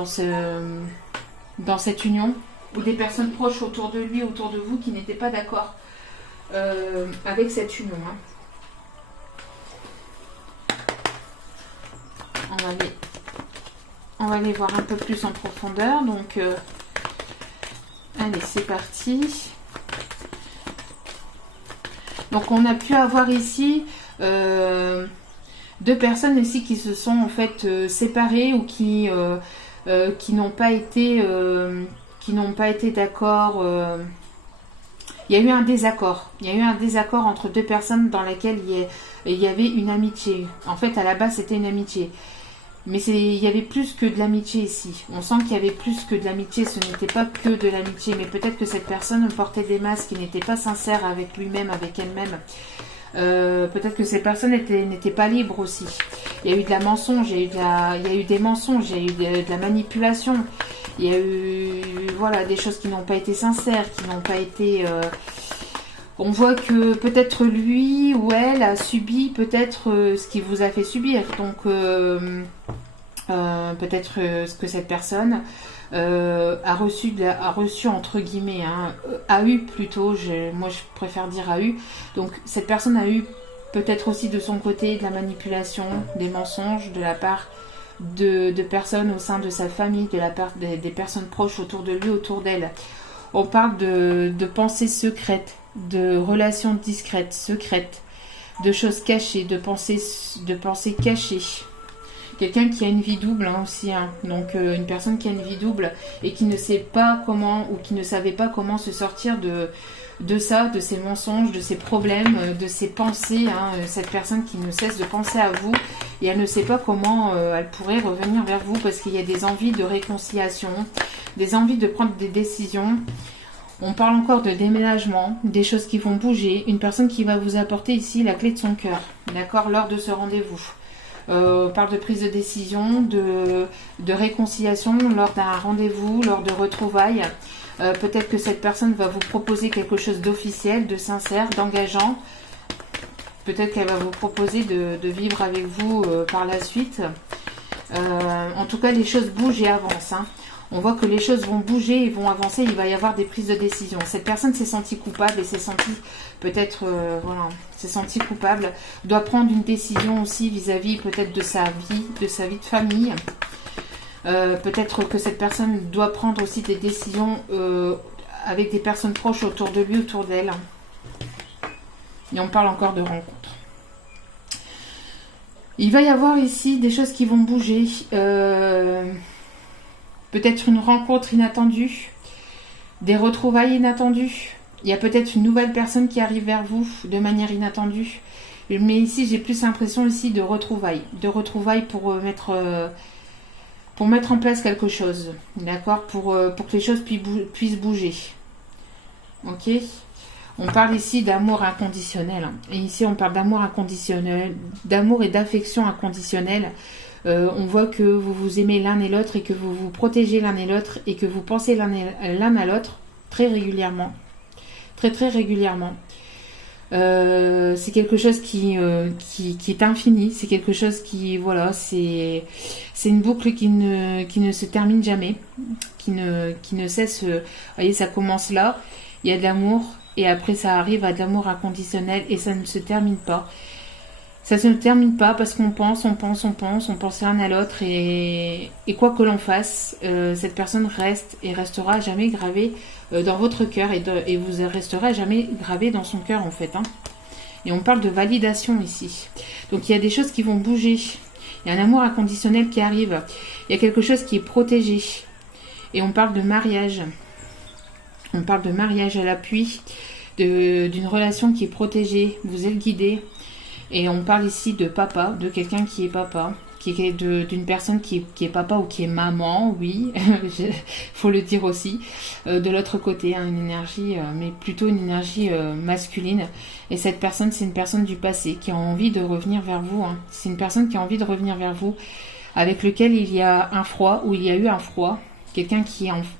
dans cette union, ou des personnes proches autour de lui, autour de vous qui n'étaient pas d'accord avec cette union. Hein. On va aller voir un peu plus en profondeur. Donc, Allez, c'est parti. Donc, on a pu avoir ici 2 personnes ici qui se sont en fait séparées ou qui n'ont pas été d'accord. Il y a eu un désaccord. Il y a eu un désaccord entre 2 personnes dans lesquelles il y avait une amitié. En fait, à la base, c'était une amitié. Mais il y avait plus que de l'amitié ici. On sent qu'il y avait plus que de l'amitié. Ce n'était pas que de l'amitié. Mais peut-être que cette personne portait des masques qui n'étaient pas sincères avec lui-même, avec elle-même. Peut-être que ces personnes n'étaient pas libres aussi. Il y a eu de la mensonge, il y a eu des mensonges, il y a eu de la manipulation. Il y a eu voilà, des choses qui n'ont pas été sincères, qui n'ont pas été... On voit que peut-être lui ou elle a subi peut-être ce qui vous a fait subir. Donc peut-être ce que cette personne a reçu entre guillemets, a eu plutôt, moi je préfère dire a eu. Donc cette personne a eu peut-être aussi de son côté de la manipulation, des mensonges de la part de personnes au sein de sa famille, de la part des personnes proches autour de lui, autour d'elle. On parle de pensées secrètes, de relations discrètes, secrètes, de choses cachées, de pensées cachées. Quelqu'un qui a une vie double aussi, donc une personne qui a une vie double et qui ne sait pas comment ou qui ne savait pas comment se sortir de ça, de ces mensonges, de ces problèmes, de ces pensées. Cette personne qui ne cesse de penser à vous et elle ne sait pas comment elle pourrait revenir vers vous parce qu'il y a des envies de réconciliation, des envies de prendre des décisions. On parle encore de déménagement, des choses qui vont bouger, une personne qui va vous apporter ici la clé de son cœur, d'accord, lors de ce rendez-vous. On parle de prise de décision, de réconciliation lors d'un rendez-vous, lors de retrouvailles. Peut-être que cette personne va vous proposer quelque chose d'officiel, de sincère, d'engageant. Peut-être qu'elle va vous proposer de vivre avec vous par la suite. En tout cas, les choses bougent et avancent. On voit que les choses vont bouger et vont avancer. Il va y avoir des prises de décision. Cette personne s'est sentie coupable et s'est sentie peut-être, s'est sentie coupable. Doit prendre une décision aussi vis-à-vis peut-être de sa vie de famille. Peut-être que cette personne doit prendre aussi des décisions avec des personnes proches autour de lui, autour d'elle. Et on parle encore de rencontres. Il va y avoir ici des choses qui vont bouger. Peut-être une rencontre inattendue, des retrouvailles inattendues. Il y a peut-être une nouvelle personne qui arrive vers vous de manière inattendue. Mais ici, j'ai plus l'impression ici de retrouvailles. De retrouvailles pour mettre en place quelque chose. D'accord, pour que les choses puissent bouger. Ok. On parle ici d'amour inconditionnel. Et ici, on parle d'amour inconditionnel, d'amour et d'affection inconditionnelle. On voit que vous vous aimez l'un et l'autre et que vous vous protégez l'un et l'autre et que vous pensez l'un à l'autre très régulièrement. Très très régulièrement. C'est quelque chose qui est infini. C'est quelque chose qui, voilà, c'est une boucle qui ne se termine jamais. Qui ne cesse. Vous voyez, ça commence là. Il y a de l'amour et après ça arrive à de l'amour inconditionnel et ça ne se termine pas. Ça se termine pas parce qu'on pense l'un à l'autre et quoi que l'on fasse, cette personne reste et restera à jamais gravée dans votre cœur et vous resterez à jamais gravé dans son cœur en fait. Et on parle de validation ici. Donc il y a des choses qui vont bouger. Il y a un amour inconditionnel qui arrive. Il y a quelque chose qui est protégé. Et on parle de mariage. On parle de mariage à l'appui, d'une relation qui est protégée. Vous êtes guidé. Et on parle ici de papa, de quelqu'un qui est papa, d'une personne qui est papa ou qui est maman, oui, faut le dire aussi. De l'autre côté, une énergie, mais plutôt une énergie masculine. Et cette personne, c'est une personne du passé qui a envie de revenir vers vous. C'est une personne qui a envie de revenir vers vous, avec lequel il y a un froid, ou il y a eu un froid. Quelqu'un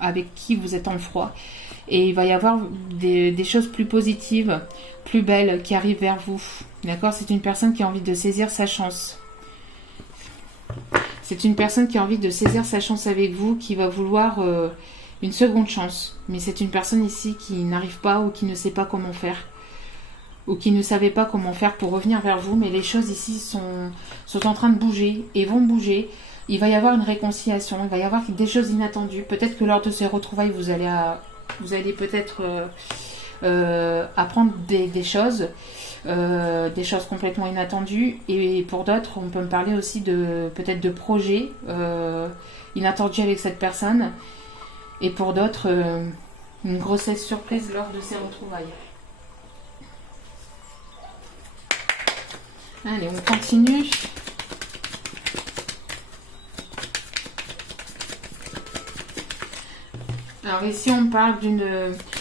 avec qui vous êtes en froid. Et il va y avoir des choses plus positives, plus belles qui arrivent vers vous. D'accord ? C'est une personne qui a envie de saisir sa chance. C'est une personne qui a envie de saisir sa chance avec vous, qui va vouloir une seconde chance. Mais c'est une personne ici qui n'arrive pas ou qui ne sait pas comment faire. Ou qui ne savait pas comment faire pour revenir vers vous. Mais les choses ici sont en train de bouger et vont bouger. Il va y avoir une réconciliation, il va y avoir des choses inattendues. Peut-être que lors de ces retrouvailles, vous allez Vous allez peut-être apprendre des choses complètement inattendues. Et pour d'autres, on peut me parler aussi de peut-être de projets inattendus avec cette personne. Et pour d'autres, une grossesse surprise lors de ces retrouvailles. Allez, on continue. Alors ici, on parle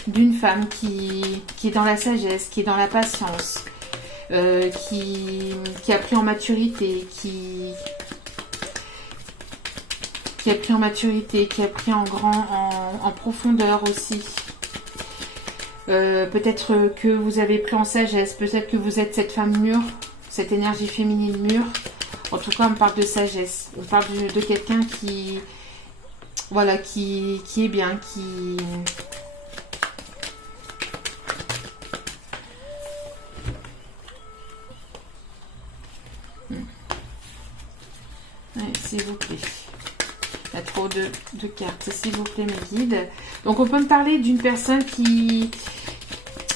d'une femme qui est dans la sagesse, qui est dans la patience, qui a pris en maturité, qui a pris en maturité, qui a pris en profondeur aussi. Peut-être que vous avez pris en sagesse, peut-être que vous êtes cette femme mûre, cette énergie féminine mûre. En tout cas, on parle de sagesse. On parle de quelqu'un qui... Voilà, qui est bien, qui... Allez, s'il vous plaît. Il y a trop de cartes, s'il vous plaît, mes guides. Donc, on peut me parler d'une personne qui...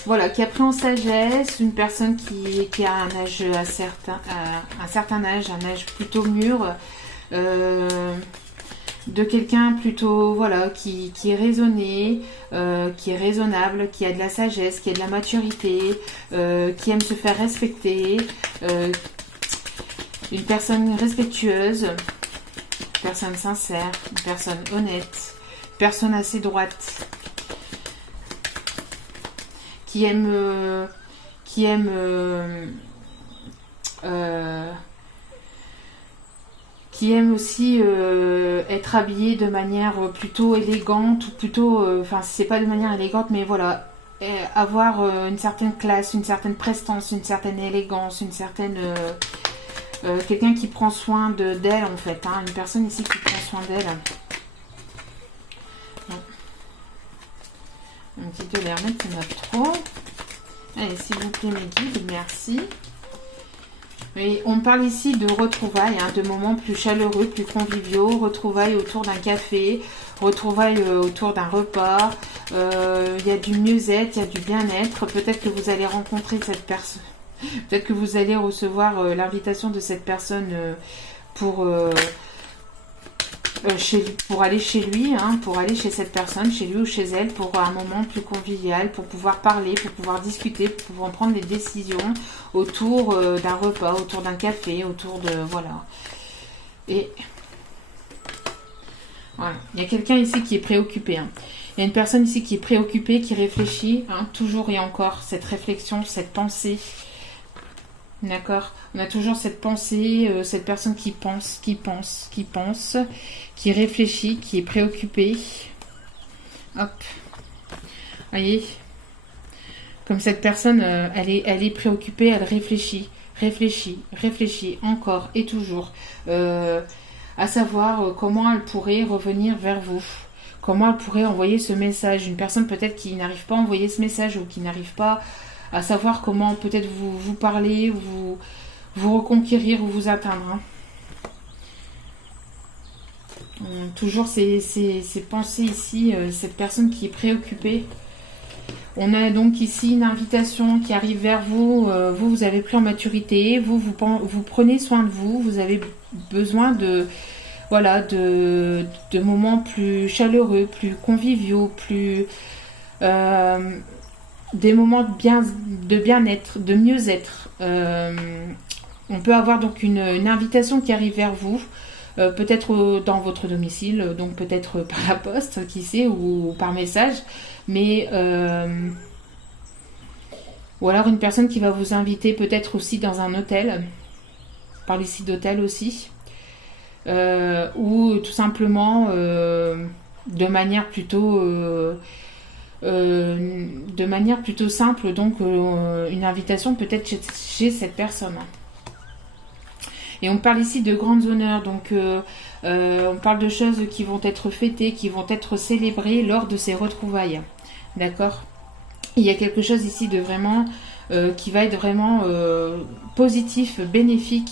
Voilà, qui a pris en sagesse, une personne qui a un âge un certain âge, un âge plutôt mûr, de quelqu'un plutôt, voilà, qui est raisonné, qui est raisonnable, qui a de la sagesse, qui a de la maturité, qui aime se faire respecter, une personne respectueuse, une personne sincère, une personne honnête, une personne assez droite, qui aime aussi être habillé de manière plutôt élégante, ou plutôt, enfin c'est pas de manière élégante, mais voilà, avoir une certaine classe, une certaine prestance, une certaine élégance, une certaine quelqu'un qui prend soin d'elle en fait, hein, une personne ici qui prend soin d'elle. Un petit peu l'hermène, c'est notre trop. Allez, s'il vous plaît, mes guides, merci. Et on parle ici de retrouvailles, hein, de moments plus chaleureux, plus conviviaux, retrouvailles autour d'un café, retrouvailles autour d'un repas. Il y a du mieux-être, il y a du bien-être. Peut-être que vous allez rencontrer cette personne. Peut-être que vous allez recevoir l'invitation de cette personne pour aller chez lui, hein, pour aller chez cette personne, chez lui ou chez elle, pour un moment plus convivial, pour pouvoir parler, pour pouvoir discuter, pour pouvoir prendre des décisions autour d'un repas, autour d'un café, autour de... Voilà. Et... Voilà. Il y a quelqu'un ici qui est préoccupé. Hein. Il y a une personne ici qui est préoccupée, qui réfléchit, hein, toujours et encore, cette réflexion, cette pensée. D'accord. On a toujours cette pensée, cette personne qui pense, qui réfléchit, qui est préoccupée. Hop. Voyez. Comme cette personne, elle est préoccupée, elle réfléchit encore et toujours. À savoir comment elle pourrait revenir vers vous. Comment elle pourrait envoyer ce message. Une personne peut-être qui n'arrive pas à envoyer ce message ou qui n'arrive pas à savoir comment peut-être vous parler, vous reconquérir ou vous atteindre. Hein. Toujours ces pensées ici, cette personne qui est préoccupée. On a donc ici une invitation qui arrive vers vous. Vous avez pris en maturité, vous prenez soin de vous, vous avez besoin de moments plus chaleureux, plus conviviaux, plus... des moments de bien-être, de mieux-être. On peut avoir donc une invitation qui arrive vers vous, peut-être dans votre domicile, donc peut-être par la poste, qui sait, ou par message, mais ou alors une personne qui va vous inviter peut-être aussi dans un hôtel, on parle ici d'hôtel aussi, ou tout simplement de manière plutôt simple, donc une invitation peut-être chez cette personne. Et on parle ici de grandes honneurs, donc on parle de choses qui vont être fêtées, qui vont être célébrées lors de ces retrouvailles. D'accord ? Il y a quelque chose ici de vraiment qui va être vraiment positif, bénéfique.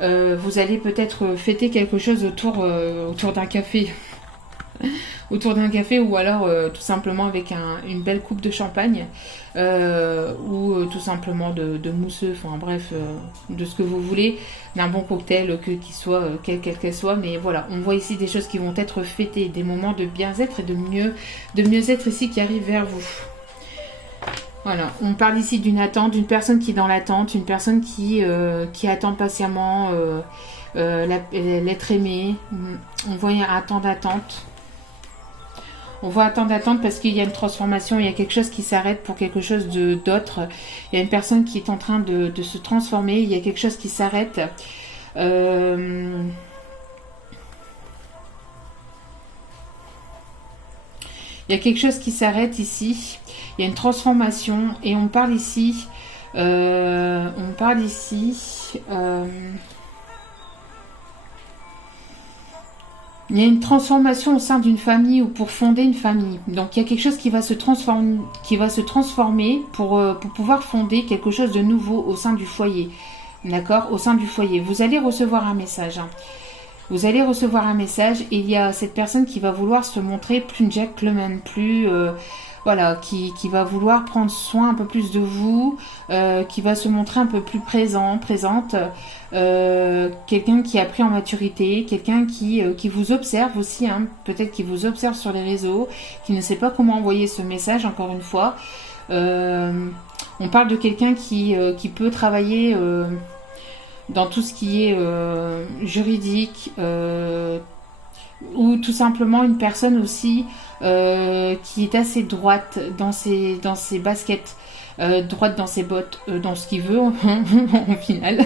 Vous allez peut-être fêter quelque chose autour d'un café. autour d'un café ou alors tout simplement avec une belle coupe de champagne ou tout simplement de mousseux, enfin bref, de ce que vous voulez, d'un bon cocktail, qu'il soit, quelle qu'elle soit, mais voilà, on voit ici des choses qui vont être fêtées, des moments de bien-être et de mieux-être ici qui arrivent vers vous. Voilà, on parle ici d'une attente, d'une personne qui est dans l'attente, une personne qui attend patiemment l'être aimé. On voit un temps d'attente. On voit un temps d'attente parce qu'il y a une transformation, il y a quelque chose qui s'arrête pour quelque chose d'autre. Il y a une personne qui est en train de se transformer, il y a quelque chose qui s'arrête. Il y a quelque chose qui s'arrête ici. Il y a une transformation et on parle ici. Il y a une transformation au sein d'une famille ou pour fonder une famille. Donc il y a quelque chose qui va se transformer pour pouvoir fonder quelque chose de nouveau au sein du foyer. D'accord? Au sein du foyer. Vous allez recevoir un message. Vous allez recevoir un message et il y a cette personne qui va vouloir se montrer plus gentleman, plus voilà, qui va vouloir prendre soin un peu plus de vous, qui va se montrer un peu plus présente, quelqu'un qui a pris en maturité, quelqu'un qui vous observe aussi, hein, peut-être qui vous observe sur les réseaux, qui ne sait pas comment envoyer ce message, encore une fois. On parle de quelqu'un qui peut travailler dans tout ce qui est juridique, ou tout simplement une personne aussi qui est assez droite dans ses baskets, droite dans ses bottes, dans ce qu'il veut au final.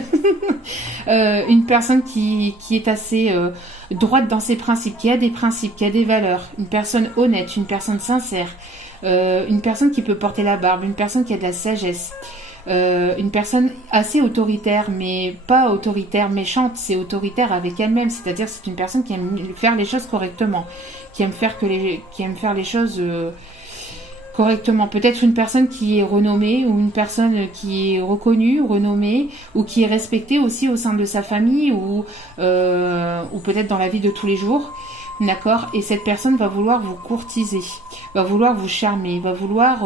Une personne qui est assez droite dans ses principes, qui a des principes, qui a des valeurs, une personne honnête, une personne sincère, une personne qui peut porter la barbe, une personne qui a de la sagesse. Une personne assez autoritaire, mais pas autoritaire méchante, c'est autoritaire avec elle-même, c'est-à-dire c'est une personne qui aime faire les choses correctement, qui aime faire les choses correctement. Peut-être une personne qui est renommée ou une personne qui est reconnue, renommée ou qui est respectée aussi au sein de sa famille ou peut-être dans la vie de tous les jours. D'accord? Et cette personne va vouloir vous courtiser, va vouloir vous charmer, va vouloir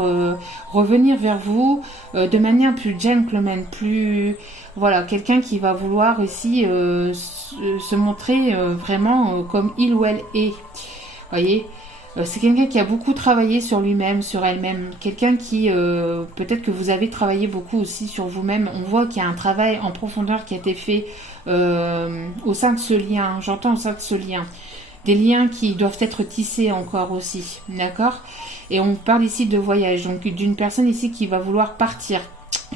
revenir vers vous de manière plus gentleman, plus... Voilà, quelqu'un qui va vouloir aussi se montrer vraiment comme il ou elle est. Voyez? C'est quelqu'un qui a beaucoup travaillé sur lui-même, sur elle-même. Quelqu'un qui, peut-être que vous avez travaillé beaucoup aussi sur vous-même. On voit qu'il y a un travail en profondeur qui a été fait au sein de ce lien. J'entends au sein de ce lien. Des liens qui doivent être tissés encore aussi, d'accord? Et on parle ici de voyage, donc d'une personne ici qui va vouloir partir,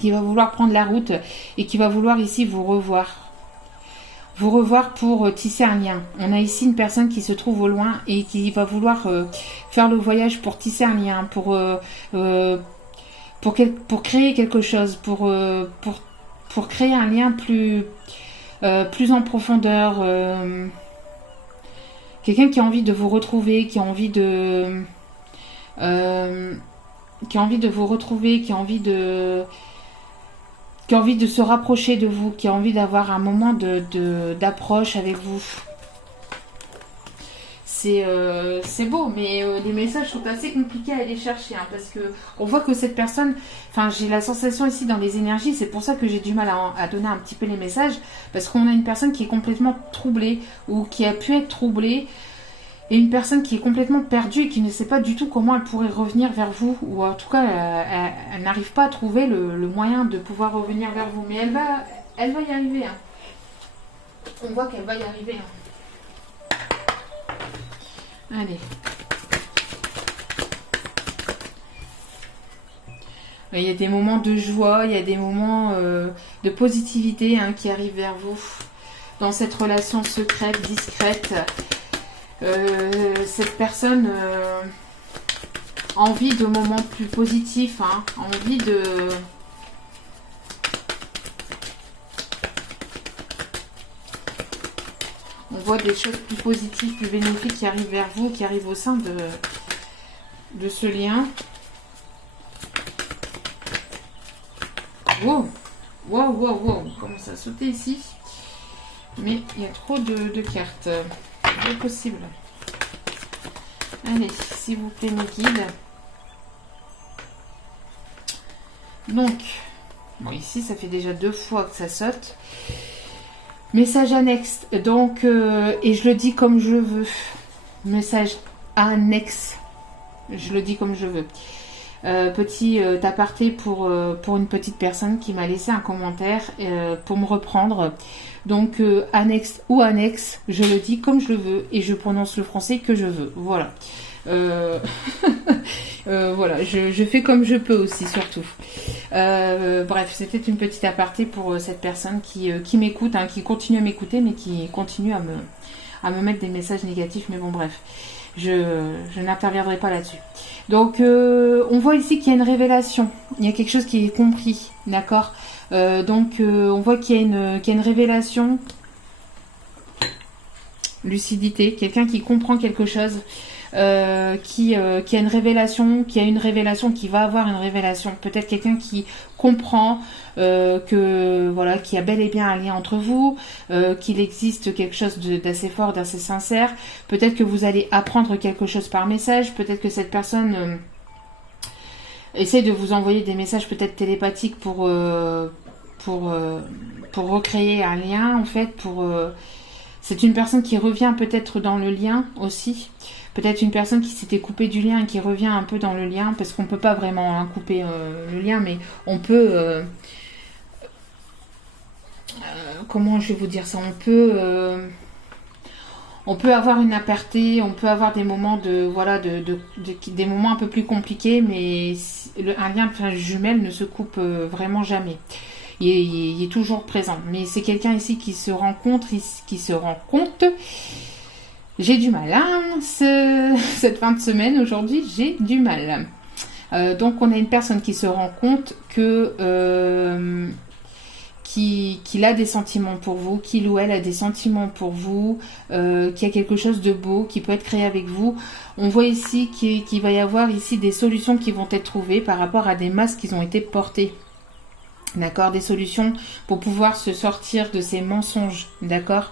qui va vouloir prendre la route et qui va vouloir ici vous revoir pour tisser un lien. On a ici une personne qui se trouve au loin et qui va vouloir faire le voyage pour tisser un lien, pour créer quelque chose, pour créer un lien plus en profondeur. Quelqu'un qui a envie de vous retrouver, qui a envie de vous retrouver, qui a envie de se rapprocher de vous, qui a envie d'avoir un moment d'approche avec vous. C'est beau, mais les messages sont assez compliqués à aller chercher, hein, parce que on voit que cette personne, enfin j'ai la sensation ici dans les énergies, c'est pour ça que j'ai du mal à donner un petit peu les messages, parce qu'on a une personne qui est complètement troublée, ou qui a pu être troublée, et une personne qui est complètement perdue et qui ne sait pas du tout comment elle pourrait revenir vers vous, ou en tout cas elle n'arrive pas à trouver le moyen de pouvoir revenir vers vous, mais elle va y arriver, hein. On voit qu'elle va y arriver, hein. Allez. Il y a des moments de joie, il y a des moments de positivité, hein, qui arrivent vers vous dans cette relation secrète, discrète. Cette personne a envie de moments plus positifs, hein, envie de... On voit des choses plus positives, plus bénéfiques qui arrivent vers vous, qui arrivent au sein de ce lien. Wow, wow, wow, wow. Comment ça a sauté ici? Mais il y a trop de cartes. C'est possible. Allez, s'il vous plaît, mes guides. Donc, bon, ici, ça fait déjà 2 fois que ça saute. Message annexe. Donc, et je le dis comme je veux. Message annexe. Je le dis comme je veux. Petit aparté pour une petite personne qui m'a laissé un commentaire pour me reprendre. Donc, annexe ou annexe, je le dis comme je le veux et je prononce le français que je veux. Voilà. Voilà, je fais comme je peux aussi, surtout. Bref, c'était une petite aparté pour cette personne qui m'écoute, hein, qui continue à m'écouter, mais qui continue à me mettre des messages négatifs. Mais bon, bref, je n'interviendrai pas là-dessus. Donc, on voit ici qu'il y a une révélation. Il y a quelque chose qui est compris, d'accord. Donc, on voit qu'il y a une révélation. Lucidité, quelqu'un qui comprend quelque chose. Qui a une révélation, qui va avoir une révélation. Peut-être quelqu'un qui comprend que voilà, qu'il y a bel et bien un lien entre vous, qu'il existe quelque chose d'assez fort, d'assez sincère. Peut-être que vous allez apprendre quelque chose par message. Peut-être que cette personne essaie de vous envoyer des messages peut-être télépathiques pour recréer un lien, en fait. C'est une personne qui revient peut-être dans le lien aussi. Peut-être une personne qui s'était coupée du lien et qui revient un peu dans le lien, parce qu'on ne peut pas vraiment couper le lien, mais on peut... comment je vais vous dire ça? On peut avoir une aparté, on peut avoir des moments des moments un peu plus compliqués, mais un lien jumelle ne se coupe vraiment jamais. Il est toujours présent. Mais c'est quelqu'un ici qui se rend compte. J'ai du mal, hein, cette fin de semaine, aujourd'hui, j'ai du mal. Donc, on a une personne qui se rend compte qu'il a des sentiments pour vous, qu'il ou elle a des sentiments pour vous, qu'il y a quelque chose de beau qui peut être créé avec vous. On voit ici qu'il va y avoir ici des solutions qui vont être trouvées par rapport à des masques qui ont été portés. D'accord, des solutions pour pouvoir se sortir de ces mensonges, d'accord.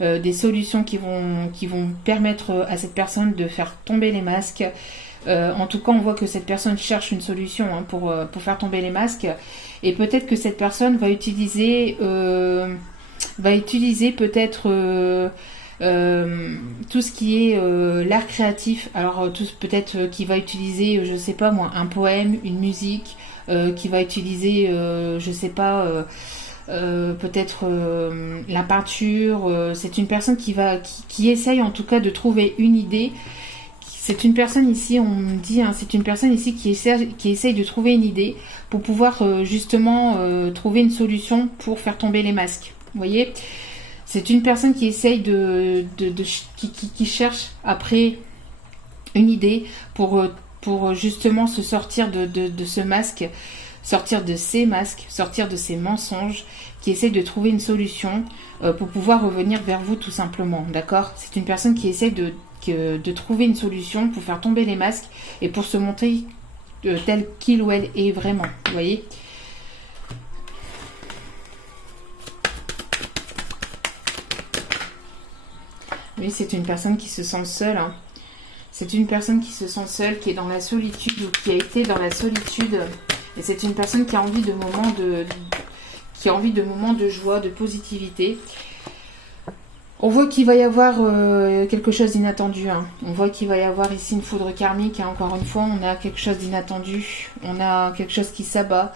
Des solutions qui vont permettre à cette personne de faire tomber les masques. En tout cas, on voit que cette personne cherche une solution, hein, pour faire tomber les masques. Et peut-être que cette personne va utiliser peut-être tout ce qui est l'art créatif. Alors, peut-être qu'il va utiliser, je sais pas moi, un poème, une musique, qui va utiliser, je sais pas... peut-être la peinture. C'est une personne qui essaye en tout cas de trouver une idée. C'est une personne ici, on me dit, hein, c'est une personne ici qui essaye de trouver une idée pour pouvoir justement trouver une solution pour faire tomber les masques. Vous voyez, c'est une personne qui essaye qui cherche après une idée pour justement se sortir de ce masque. Sortir de ces masques, sortir de ces mensonges, qui essaye de trouver une solution pour pouvoir revenir vers vous tout simplement, d'accord. C'est une personne qui essaye de trouver une solution pour faire tomber les masques et pour se montrer tel qu'il ou elle est vraiment, vous voyez. Oui, c'est une personne qui se sent seule, hein. C'est une personne qui se sent seule, qui est dans la solitude ou qui a été dans la solitude. Et c'est une personne qui a envie de moments de joie, de positivité. On voit qu'il va y avoir quelque chose d'inattendu, hein. On voit qu'il va y avoir ici une foudre karmique, hein. Encore une fois, on a quelque chose d'inattendu. On a quelque chose qui s'abat,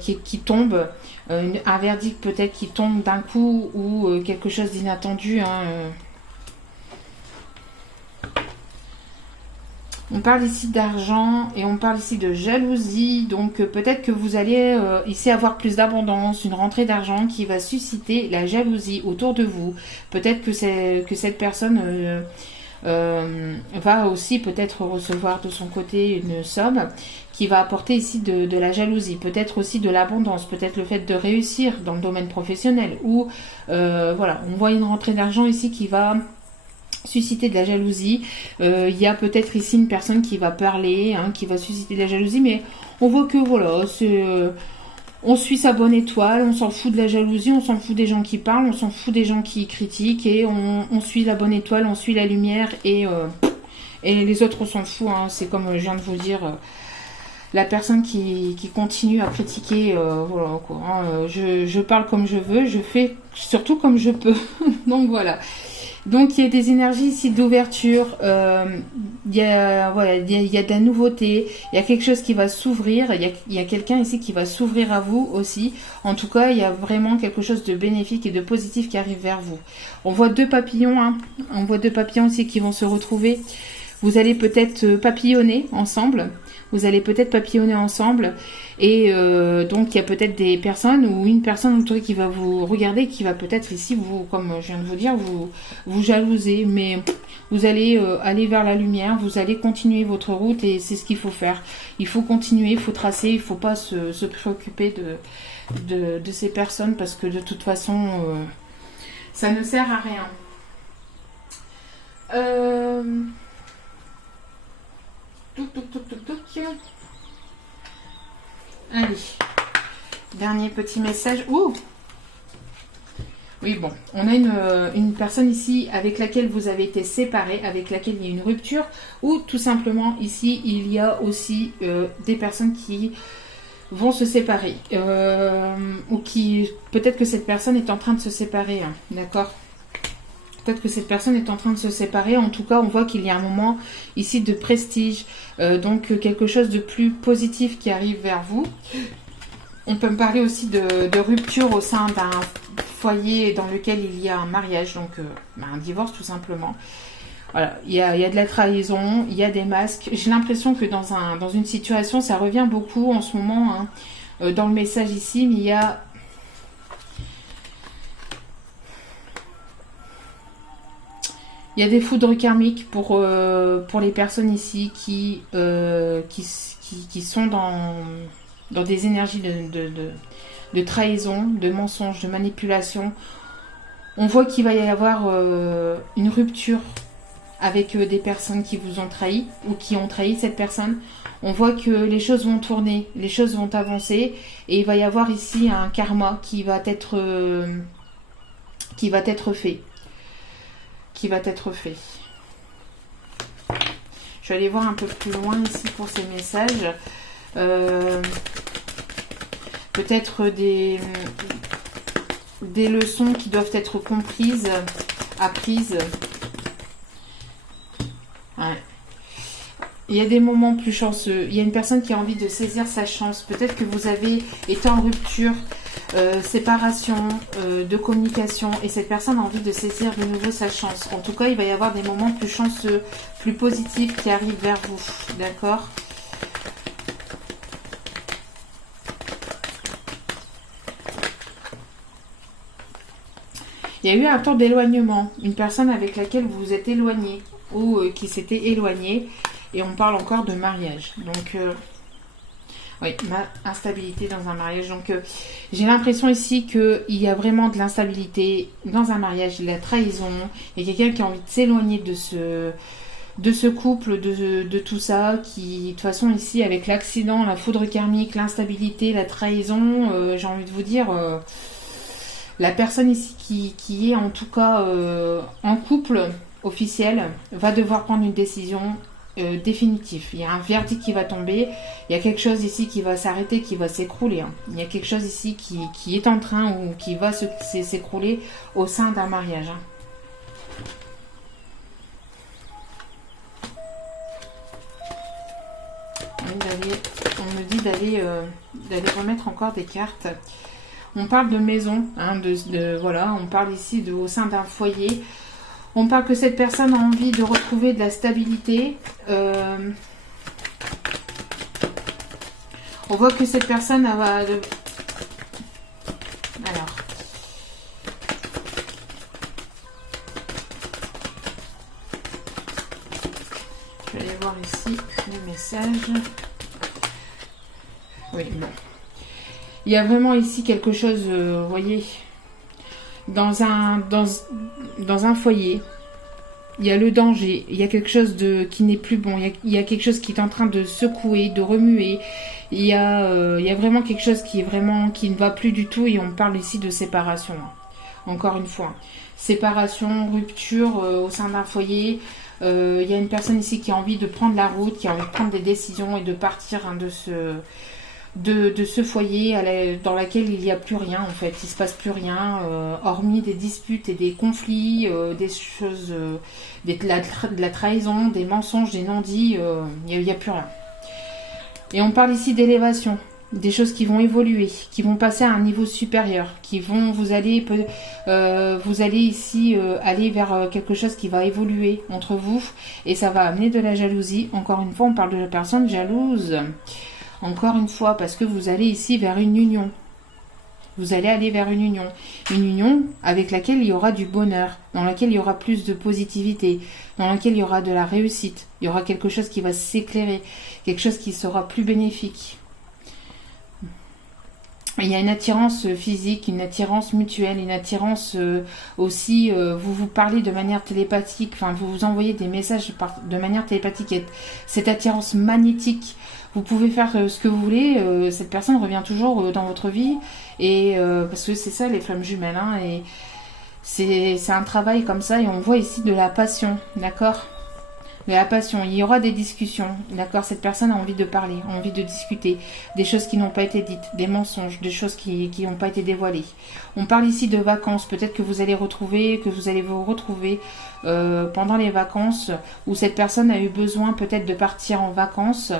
qui tombe. Un verdict peut-être qui tombe d'un coup ou quelque chose d'inattendu, hein. On parle ici d'argent et on parle ici de jalousie. Donc peut-être que vous allez ici avoir plus d'abondance, une rentrée d'argent qui va susciter la jalousie autour de vous. Peut-être que cette personne va aussi peut-être recevoir de son côté une somme qui va apporter ici de la jalousie. Peut-être aussi de l'abondance, peut-être le fait de réussir dans le domaine professionnel. Ou voilà, on voit une rentrée d'argent ici qui va susciter de la jalousie. Il y a peut-être ici une personne qui va parler, hein, qui va susciter de la jalousie, mais on voit que voilà, on suit sa bonne étoile, on s'en fout de la jalousie, on s'en fout des gens qui parlent, on s'en fout des gens qui critiquent, et on suit la bonne étoile, on suit la lumière, et Et les autres, on s'en fout, hein. C'est comme je viens de vous le dire, la personne qui continue à critiquer, voilà, quoi, hein. Je parle comme je veux, je fais surtout comme je peux. Donc voilà. Donc il y a des énergies ici d'ouverture, il y a, voilà, il y a de la nouveauté, il y a quelque chose qui va s'ouvrir, il y a quelqu'un ici qui va s'ouvrir à vous aussi. En tout cas, il y a vraiment quelque chose de bénéfique et de positif qui arrive vers vous. On voit deux papillons, hein. On voit deux papillons aussi qui vont se retrouver. Vous allez peut-être papillonner ensemble. Vous allez peut-être papillonner ensemble. Et donc, il y a peut-être des personnes ou une personne autour qui va vous regarder, qui va peut-être ici, vous, comme je viens de vous dire, vous jalouser. Mais vous allez aller vers la lumière, vous allez continuer votre route et c'est ce qu'il faut faire. Il faut continuer, il faut tracer, il ne faut pas se préoccuper de ces personnes parce que de toute façon, ça ne sert à rien. Allez, dernier petit message. Ouh! Oui, bon, on a une personne ici avec laquelle vous avez été séparés, avec laquelle il y a une rupture, ou tout simplement ici, il y a aussi des personnes qui vont se séparer, ou qui, peut-être que cette personne est en train de se séparer, hein, d'accord? Peut-être que cette personne est en train de se séparer. En tout cas, on voit qu'il y a un moment ici de prestige. Donc, quelque chose de plus positif qui arrive vers vous. On peut me parler aussi de rupture au sein d'un foyer dans lequel il y a un mariage. Donc, un divorce tout simplement. Voilà, il y a de la trahison, il y a des masques. J'ai l'impression que dans une situation, ça revient beaucoup en ce moment, hein, dans le message ici. Mais il y a... Il y a des foudres karmiques pour les personnes ici qui sont dans des énergies de trahison, de mensonge, de manipulation. On voit qu'il va y avoir une rupture avec des personnes qui vous ont trahi ou qui ont trahi cette personne. On voit que les choses vont tourner, les choses vont avancer et il va y avoir ici un karma qui va être fait. Je vais aller voir un peu plus loin ici pour ces messages. Peut-être des leçons qui doivent être comprises, apprises. Ouais. Il y a des moments plus chanceux. Il y a une personne qui a envie de saisir sa chance. Peut-être que vous avez été en rupture, séparation, de communication. Et cette personne a envie de saisir de nouveau sa chance. En tout cas, il va y avoir des moments plus chanceux, plus positifs qui arrivent vers vous. D'accord ? Il y a eu un temps d'éloignement. Une personne avec laquelle vous vous êtes éloigné ou qui s'était éloignée. Et on parle encore de mariage. Donc, oui, instabilité dans un mariage. Donc, j'ai l'impression ici qu'il y a vraiment de l'instabilité dans un mariage, de la trahison. Il y a quelqu'un qui a envie de s'éloigner de ce couple, de tout ça. Qui, de toute façon, ici, avec l'accident, la foudre karmique, l'instabilité, la trahison, j'ai envie de vous dire... la personne ici qui est en tout cas en couple officiel va devoir prendre une décision définitif. Il y a un verdict qui va tomber. Il y a quelque chose ici qui va s'arrêter, qui va s'écrouler. Hein. Il y a quelque chose ici qui est en train ou qui va s'écrouler au sein d'un mariage. Hein. On me dit d'aller remettre encore des cartes. On parle de maison, hein, voilà. On parle ici au sein d'un foyer. On parle que cette personne a envie de retrouver de la stabilité. On voit que cette personne va... Alors. Je vais aller voir ici les messages. Oui, bon. Il y a vraiment ici quelque chose, vous voyez... Dans un foyer, il y a le danger, il y a quelque chose qui n'est plus bon, il y a quelque chose qui est en train de secouer, de remuer, il y a vraiment quelque chose qui ne va plus du tout et on parle ici de séparation. Encore une fois, séparation, rupture au sein d'un foyer, Il y a une personne ici qui a envie de prendre la route, qui a envie de prendre des décisions et de partir de ce foyer dans lequel il n'y a plus rien en fait. Il ne se passe plus rien, hormis des disputes et des conflits, des choses, de la trahison, des mensonges, des non-dits, il n'y a plus rien. Et on parle ici d'élévation. Des choses qui vont évoluer, qui vont passer à un niveau supérieur, vous allez ici aller vers quelque chose qui va évoluer entre vous et ça va amener de la jalousie. Encore une fois, on parle de la personne jalouse. Encore une fois, parce que vous allez ici vers une union. Vous allez aller vers une union avec laquelle il y aura du bonheur, dans laquelle il y aura plus de positivité, dans laquelle il y aura de la réussite. Il y aura quelque chose qui va s'éclairer, quelque chose qui sera plus bénéfique. Il y a une attirance physique, une attirance mutuelle, une attirance aussi, vous vous parlez de manière télépathique, enfin vous vous envoyez des messages de manière télépathique, et cette attirance magnétique, vous pouvez faire ce que vous voulez, cette personne revient toujours dans votre vie, et parce que c'est ça les flammes jumelles, hein, et c'est un travail comme ça, et on voit ici de la passion, d'accord ? De la passion, il y aura des discussions, d'accord? Cette personne a envie de parler, a envie de discuter, des choses qui n'ont pas été dites, des mensonges, des choses qui n'ont pas été dévoilées. On parle ici de vacances, peut-être que vous allez vous retrouver pendant les vacances, où cette personne a eu besoin peut-être de partir en vacances.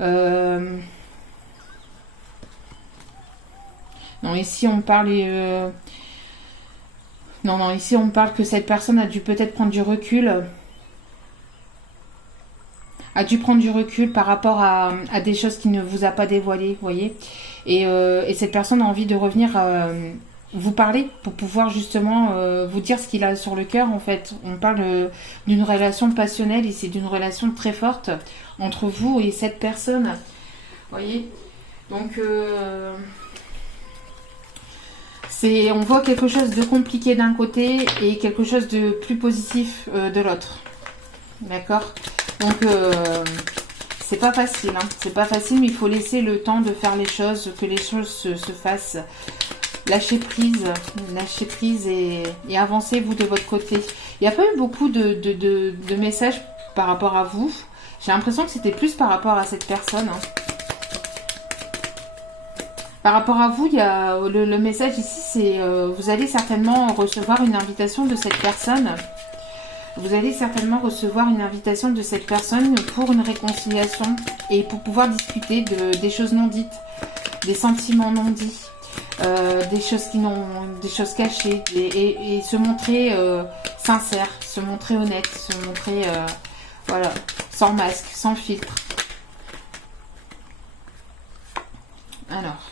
Non, ici on parle... Non, ici on parle que cette personne a dû peut-être prendre du recul... a dû prendre du recul par rapport à des choses qui ne vous a pas dévoilées, vous voyez. Et cette personne a envie de revenir vous parler pour pouvoir justement vous dire ce qu'il a sur le cœur, en fait. On parle d'une relation passionnelle ici, d'une relation très forte entre vous et cette personne, vous voyez. Donc, on voit quelque chose de compliqué d'un côté et quelque chose de plus positif de l'autre. D'accord ? Donc, c'est pas facile, hein. C'est pas facile, mais il faut laisser le temps de faire les choses, que les choses se fassent. Lâchez prise et avancez vous de votre côté. Il n'y a pas eu beaucoup de messages par rapport à vous. J'ai l'impression que c'était plus par rapport à cette personne, hein. Par rapport à vous, il y a le message ici, c'est vous allez certainement recevoir une invitation de cette personne. Vous allez certainement recevoir une invitation de cette personne pour une réconciliation et pour pouvoir discuter des choses non dites, des sentiments non dits, des choses cachées et se montrer sincère, se montrer honnête, se montrer voilà, sans masque, sans filtre. Alors,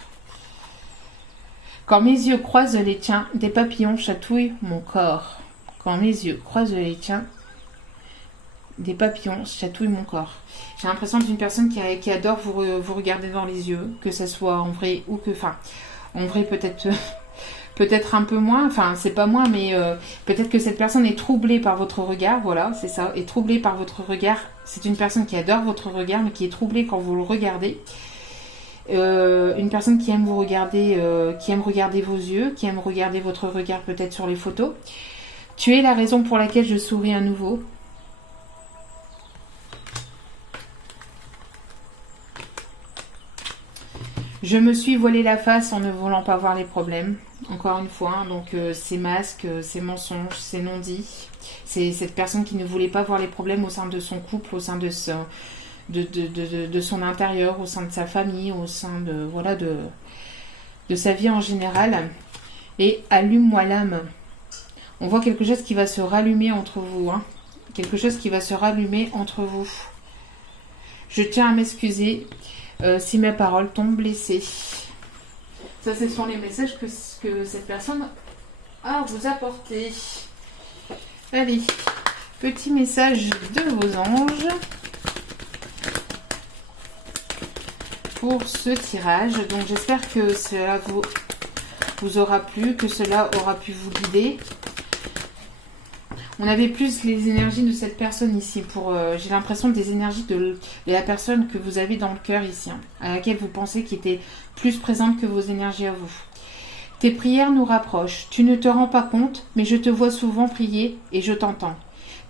quand mes yeux croisent les tiens, des papillons chatouillent mon corps. Quand mes yeux croisent les tiens, des papillons chatouillent mon corps. J'ai l'impression d'une personne qui adore vous regarder dans les yeux, que ce soit en vrai ou que... Enfin, en vrai peut-être un peu moins, enfin c'est pas moins, mais peut-être que cette personne est troublée par votre regard, voilà, c'est ça, est troublée par votre regard. C'est une personne qui adore votre regard, mais qui est troublée quand vous le regardez. Une personne qui aime vous regarder, qui aime regarder vos yeux, qui aime regarder votre regard peut-être sur les photos. Tu es la raison pour laquelle je souris à nouveau. Je me suis voilé la face en ne voulant pas voir les problèmes. Encore une fois, hein, donc ces masques, ces mensonges, ces non-dits. C'est cette personne qui ne voulait pas voir les problèmes au sein de son couple, au sein de son intérieur, au sein de sa famille, au sein de sa vie en général. Et allume-moi l'âme. On voit quelque chose qui va se rallumer entre vous. Hein. Quelque chose qui va se rallumer entre vous. Je tiens à m'excuser si mes paroles t'ont blessé. Ça, ce sont les messages que cette personne a à vous apporter. Allez, petit message de vos anges pour ce tirage. Donc, j'espère que cela vous aura plu, que cela aura pu vous guider. On avait plus les énergies de cette personne ici. J'ai l'impression des énergies de la personne que vous avez dans le cœur ici, hein, à laquelle vous pensez qui était plus présente que vos énergies à vous. Tes prières nous rapprochent. Tu ne te rends pas compte, mais je te vois souvent prier et je t'entends.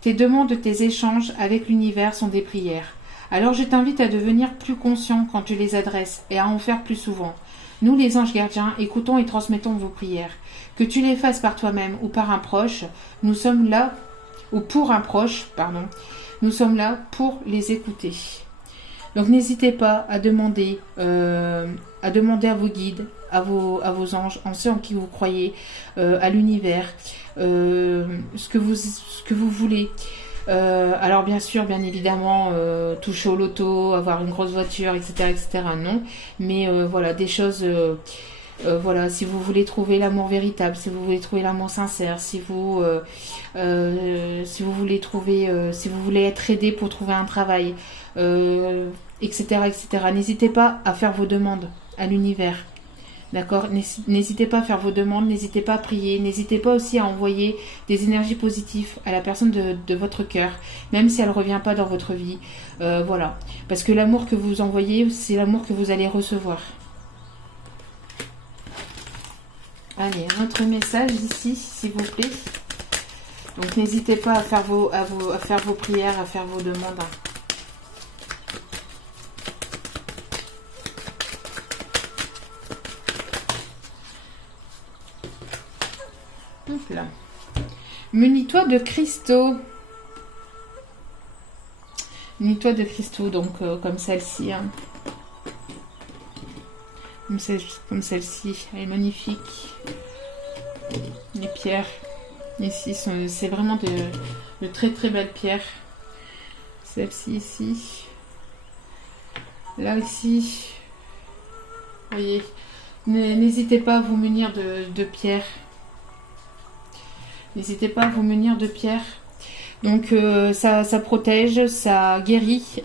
Tes demandes, tes échanges avec l'univers sont des prières. Alors je t'invite à devenir plus conscient quand tu les adresses et à en faire plus souvent. Nous, les anges gardiens, écoutons et transmettons vos prières. Que tu les fasses par toi-même ou par un proche, nous sommes là, ou pour un proche, pardon, nous sommes là pour les écouter. Donc n'hésitez pas à demander à vos guides, à vos anges, en ceux en qui vous croyez, à l'univers, ce que vous voulez. Alors bien sûr, bien évidemment, toucher au loto, avoir une grosse voiture, etc., etc., non. Mais voilà, des choses... voilà, si vous voulez trouver l'amour véritable, si vous voulez trouver l'amour sincère, si vous voulez trouver, si vous voulez être aidé pour trouver un travail, etc., etc. N'hésitez pas à faire vos demandes à l'univers. D'accord? N'hésitez pas à faire vos demandes, n'hésitez pas à prier, n'hésitez pas aussi à envoyer des énergies positives à la personne de votre cœur, même si elle ne revient pas dans votre vie. Voilà. Parce que l'amour que vous envoyez, c'est l'amour que vous allez recevoir. Allez, un autre message ici, s'il vous plaît. Donc n'hésitez pas à faire vos prières, à faire vos demandes. Hop là. Munis-toi de cristaux. Munis-toi de cristaux, donc comme celle-ci. Hein. Comme celle-ci, elle est magnifique. Les pierres ici, c'est vraiment de très très belles pierres. Celle-ci ici. Là ici. Vous voyez, n'hésitez pas à vous munir de pierres. N'hésitez pas à vous munir de pierres. Donc ça protège, ça guérit.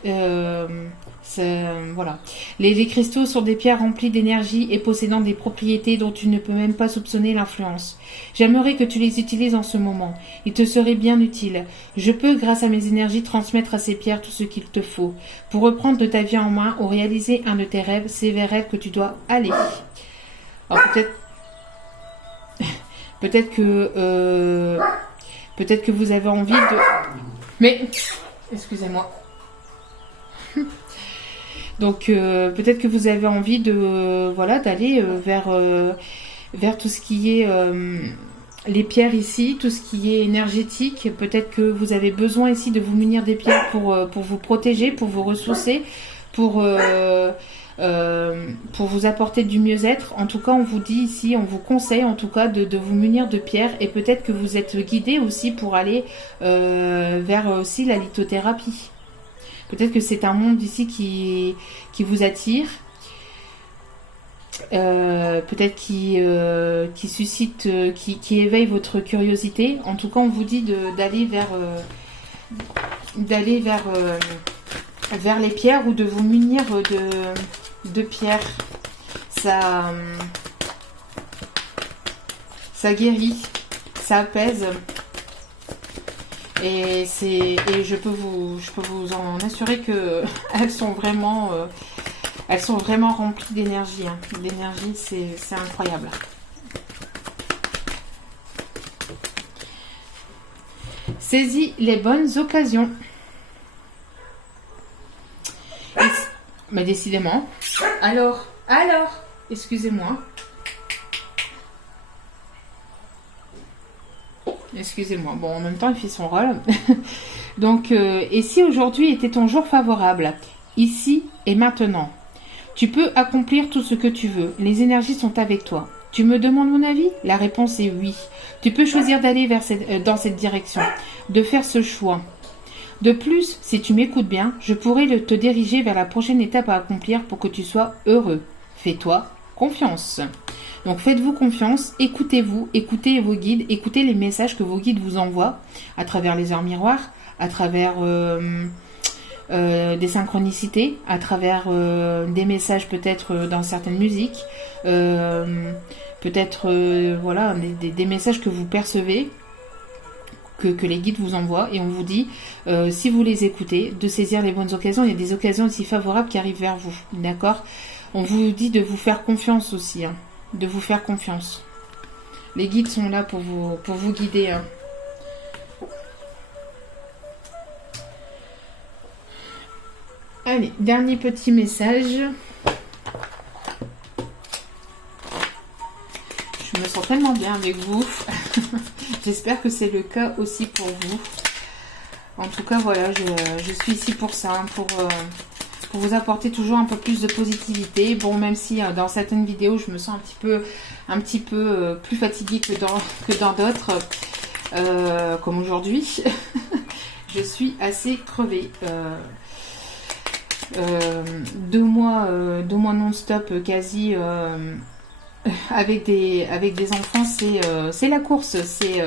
Voilà. Les cristaux sont des pierres remplies d'énergie et possédant des propriétés dont tu ne peux même pas soupçonner l'influence. J'aimerais que tu les utilises en ce moment. Ils te seraient bien utiles. Je peux, grâce à mes énergies, transmettre à ces pierres tout ce qu'il te faut pour reprendre de ta vie en main ou réaliser un de tes rêves, ces vers rêves que tu dois aller. Alors peut-être que vous avez envie de... Mais, excusez-moi. Donc peut-être que vous avez envie de d'aller vers tout ce qui est les pierres ici, tout ce qui est énergétique. Peut-être que vous avez besoin ici de vous munir des pierres pour vous protéger, pour vous ressourcer, pour vous apporter du mieux-être. En tout cas, on vous dit ici, on vous conseille en tout cas de vous munir de pierres, et peut-être que vous êtes guidé aussi pour aller vers aussi la lithothérapie. Peut-être que c'est un monde ici qui vous attire. Peut-être qui suscite, qui éveille votre curiosité. En tout cas, on vous dit d'aller vers les pierres ou de vous munir de pierres. Ça guérit, ça apaise. Et je peux vous en assurer que elles sont vraiment remplies d'énergie. Hein. L'énergie, c'est incroyable. Saisis les bonnes occasions. Mais décidément. Alors, excusez-moi. Excusez-moi. Bon, en même temps, il fait son rôle. Donc, et si aujourd'hui était ton jour favorable, ici et maintenant, tu peux accomplir tout ce que tu veux. Les énergies sont avec toi. Tu me demandes mon avis? La réponse est oui. Tu peux choisir d'aller dans cette direction, de faire ce choix. De plus, si tu m'écoutes bien, je pourrais te diriger vers la prochaine étape à accomplir pour que tu sois heureux. Fais-toi confiance. Donc faites-vous confiance, écoutez-vous, écoutez vos guides, écoutez les messages que vos guides vous envoient à travers les heures miroirs, à travers des synchronicités, à travers des messages peut-être dans certaines musiques, peut-être des messages que vous percevez, que les guides vous envoient, et on vous dit, si vous les écoutez, de saisir les bonnes occasions. Il y a des occasions aussi favorables qui arrivent vers vous, d'accord? On vous dit de vous faire confiance aussi, hein, de vous faire confiance. Les guides sont là pour vous guider. Hein. Allez, dernier petit message. Je me sens tellement bien avec vous. J'espère que c'est le cas aussi pour vous. En tout cas, voilà, je suis ici pour ça, pour vous apporter toujours un peu plus de positivité. Bon, même si dans certaines vidéos, je me sens un petit peu plus fatiguée que dans d'autres, comme aujourd'hui. Je suis assez crevée. 2 mois non-stop quasi avec des enfants, c'est la course, c'est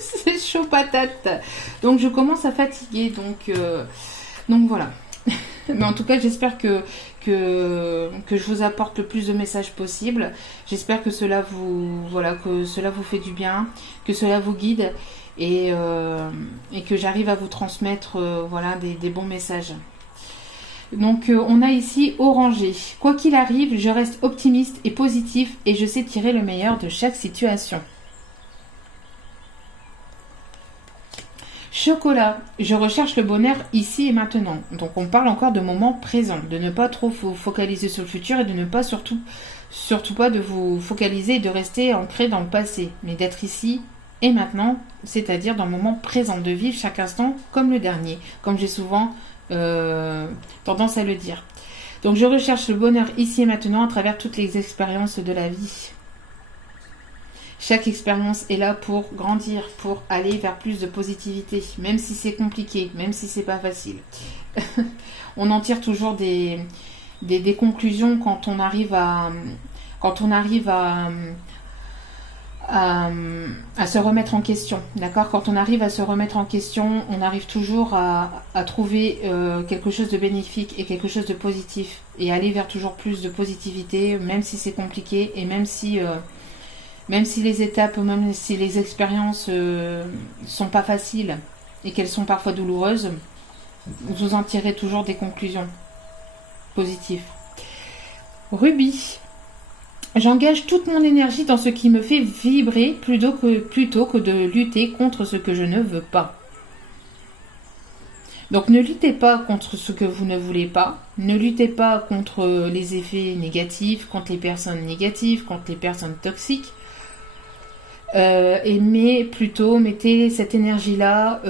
c'est chaud patate. Donc je commence à fatiguer, donc voilà. Mais en tout cas, j'espère que je vous apporte le plus de messages possible. J'espère que cela vous fait du bien, que cela vous guide et que j'arrive à vous transmettre voilà des bons messages. Donc on a ici orangé. Quoi qu'il arrive, je reste optimiste et positif et je sais tirer le meilleur de chaque situation. Chocolat, je recherche le bonheur ici et maintenant. Donc on parle encore de moment présent, de ne pas trop vous focaliser sur le futur et de ne pas surtout pas de vous focaliser et de rester ancré dans le passé, mais d'être ici et maintenant, c'est-à-dire dans le moment présent, de vivre chaque instant comme le dernier, comme j'ai souvent tendance à le dire. Donc je recherche le bonheur ici et maintenant à travers toutes les expériences de la vie. Chaque expérience est là pour grandir, pour aller vers plus de positivité, même si c'est compliqué, même si c'est pas facile. On en tire toujours des conclusions quand on arrive à se remettre en question, d'accord? Quand on arrive à se remettre en question, on arrive toujours à trouver quelque chose de bénéfique et quelque chose de positif et aller vers toujours plus de positivité, même si c'est compliqué et même si les étapes, même si les expériences sont pas faciles et qu'elles sont parfois douloureuses, vous en tirez toujours des conclusions positives. Rubis. J'engage toute mon énergie dans ce qui me fait vibrer plutôt que de lutter contre ce que je ne veux pas. Donc ne luttez pas contre ce que vous ne voulez pas. Ne luttez pas contre les effets négatifs, contre les personnes négatives, contre les personnes toxiques. Mais plutôt mettez cette énergie-là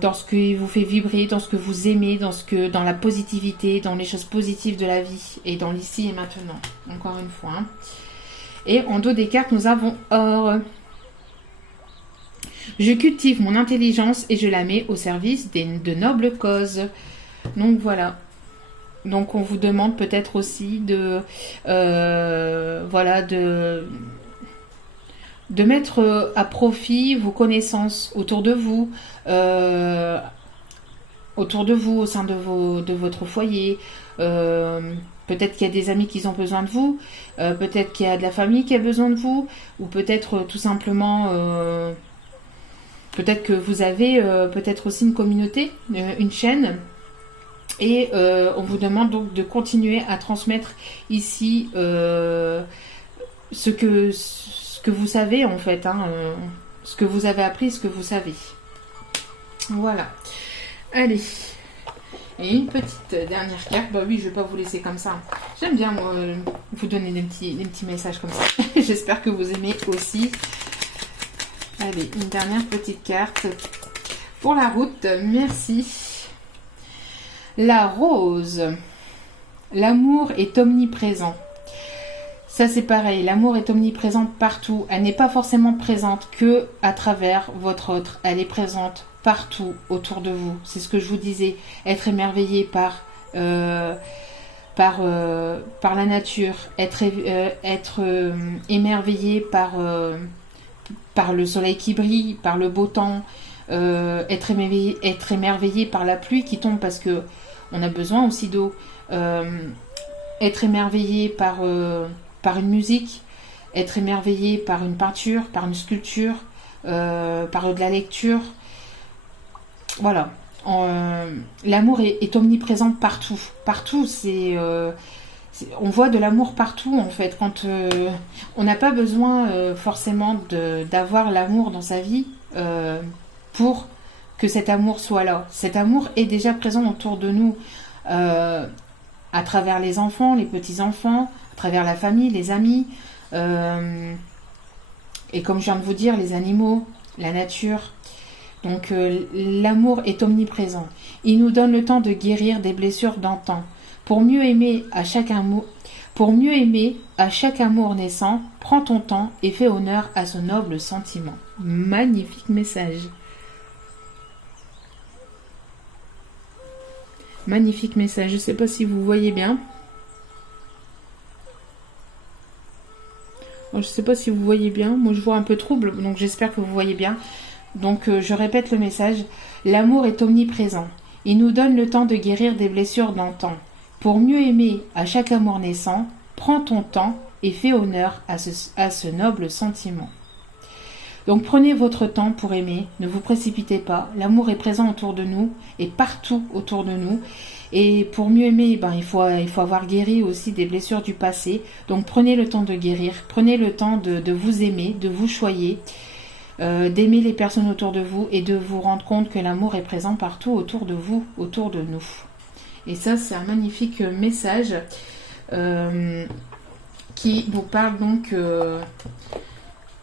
dans ce qui vous fait vibrer, dans ce que vous aimez, dans la positivité, dans les choses positives de la vie et dans l'ici et maintenant. Encore une fois. Hein. Et en dos des cartes, nous avons or. Je cultive mon intelligence et je la mets au service de nobles causes. Donc voilà. Donc on vous demande peut-être aussi de mettre à profit vos connaissances autour de vous au sein de votre foyer. Peut-être qu'il y a des amis qui ont besoin de vous, peut-être qu'il y a de la famille qui a besoin de vous, ou peut-être tout simplement, peut-être que vous avez peut-être aussi une communauté, une chaîne. Et on vous demande donc de continuer à transmettre ici ce que vous savez en fait, hein, ce que vous avez appris, ce que vous savez. Voilà. Allez. Et une petite dernière carte. Bah oui, je vais pas vous laisser comme ça. J'aime bien moi vous donner des petits messages comme ça. J'espère que vous aimez aussi. Allez, une dernière petite carte pour la route. Merci. La rose. L'amour est omniprésent. Ça c'est pareil, l'amour est omniprésent partout. Elle n'est pas forcément présente que à travers votre autre. Elle est présente partout autour de vous. C'est ce que je vous disais. Être émerveillé par la nature. Être émerveillé par le soleil qui brille, par le beau temps. Être émerveillé par la pluie qui tombe parce que on a besoin aussi d'eau. Être émerveillé par une musique, être émerveillé par une peinture, par une sculpture, par de la lecture. Voilà. L'amour est omniprésent partout. Partout, on voit de l'amour partout en fait. Quand on n'a pas besoin forcément d'avoir l'amour dans sa vie pour que cet amour soit là. Cet amour est déjà présent autour de nous. à travers les enfants, les petits-enfants, à travers la famille, les amis, et comme je viens de vous dire, les animaux, la nature. Donc l'amour est omniprésent. Il nous donne le temps de guérir des blessures d'antan. Pour mieux aimer à chaque amour naissant, prends ton temps et fais honneur à ce noble sentiment. Magnifique message. Magnifique message. Je ne sais pas si vous voyez bien. Je ne sais pas si vous voyez bien. Moi, je vois un peu trouble, donc j'espère que vous voyez bien. Donc, je répète le message. L'amour est omniprésent. Il nous donne le temps de guérir des blessures d'antan. Pour mieux aimer à chaque amour naissant, prends ton temps et fais honneur à ce noble sentiment. Donc prenez votre temps pour aimer, ne vous précipitez pas, l'amour est présent autour de nous et partout autour de nous. Et pour mieux aimer, il faut avoir guéri aussi des blessures du passé. Donc prenez le temps de guérir, prenez le temps de vous aimer, de vous choyer, d'aimer les personnes autour de vous et de vous rendre compte que l'amour est présent partout autour de vous, autour de nous. Et ça, c'est un magnifique message qui nous parle donc...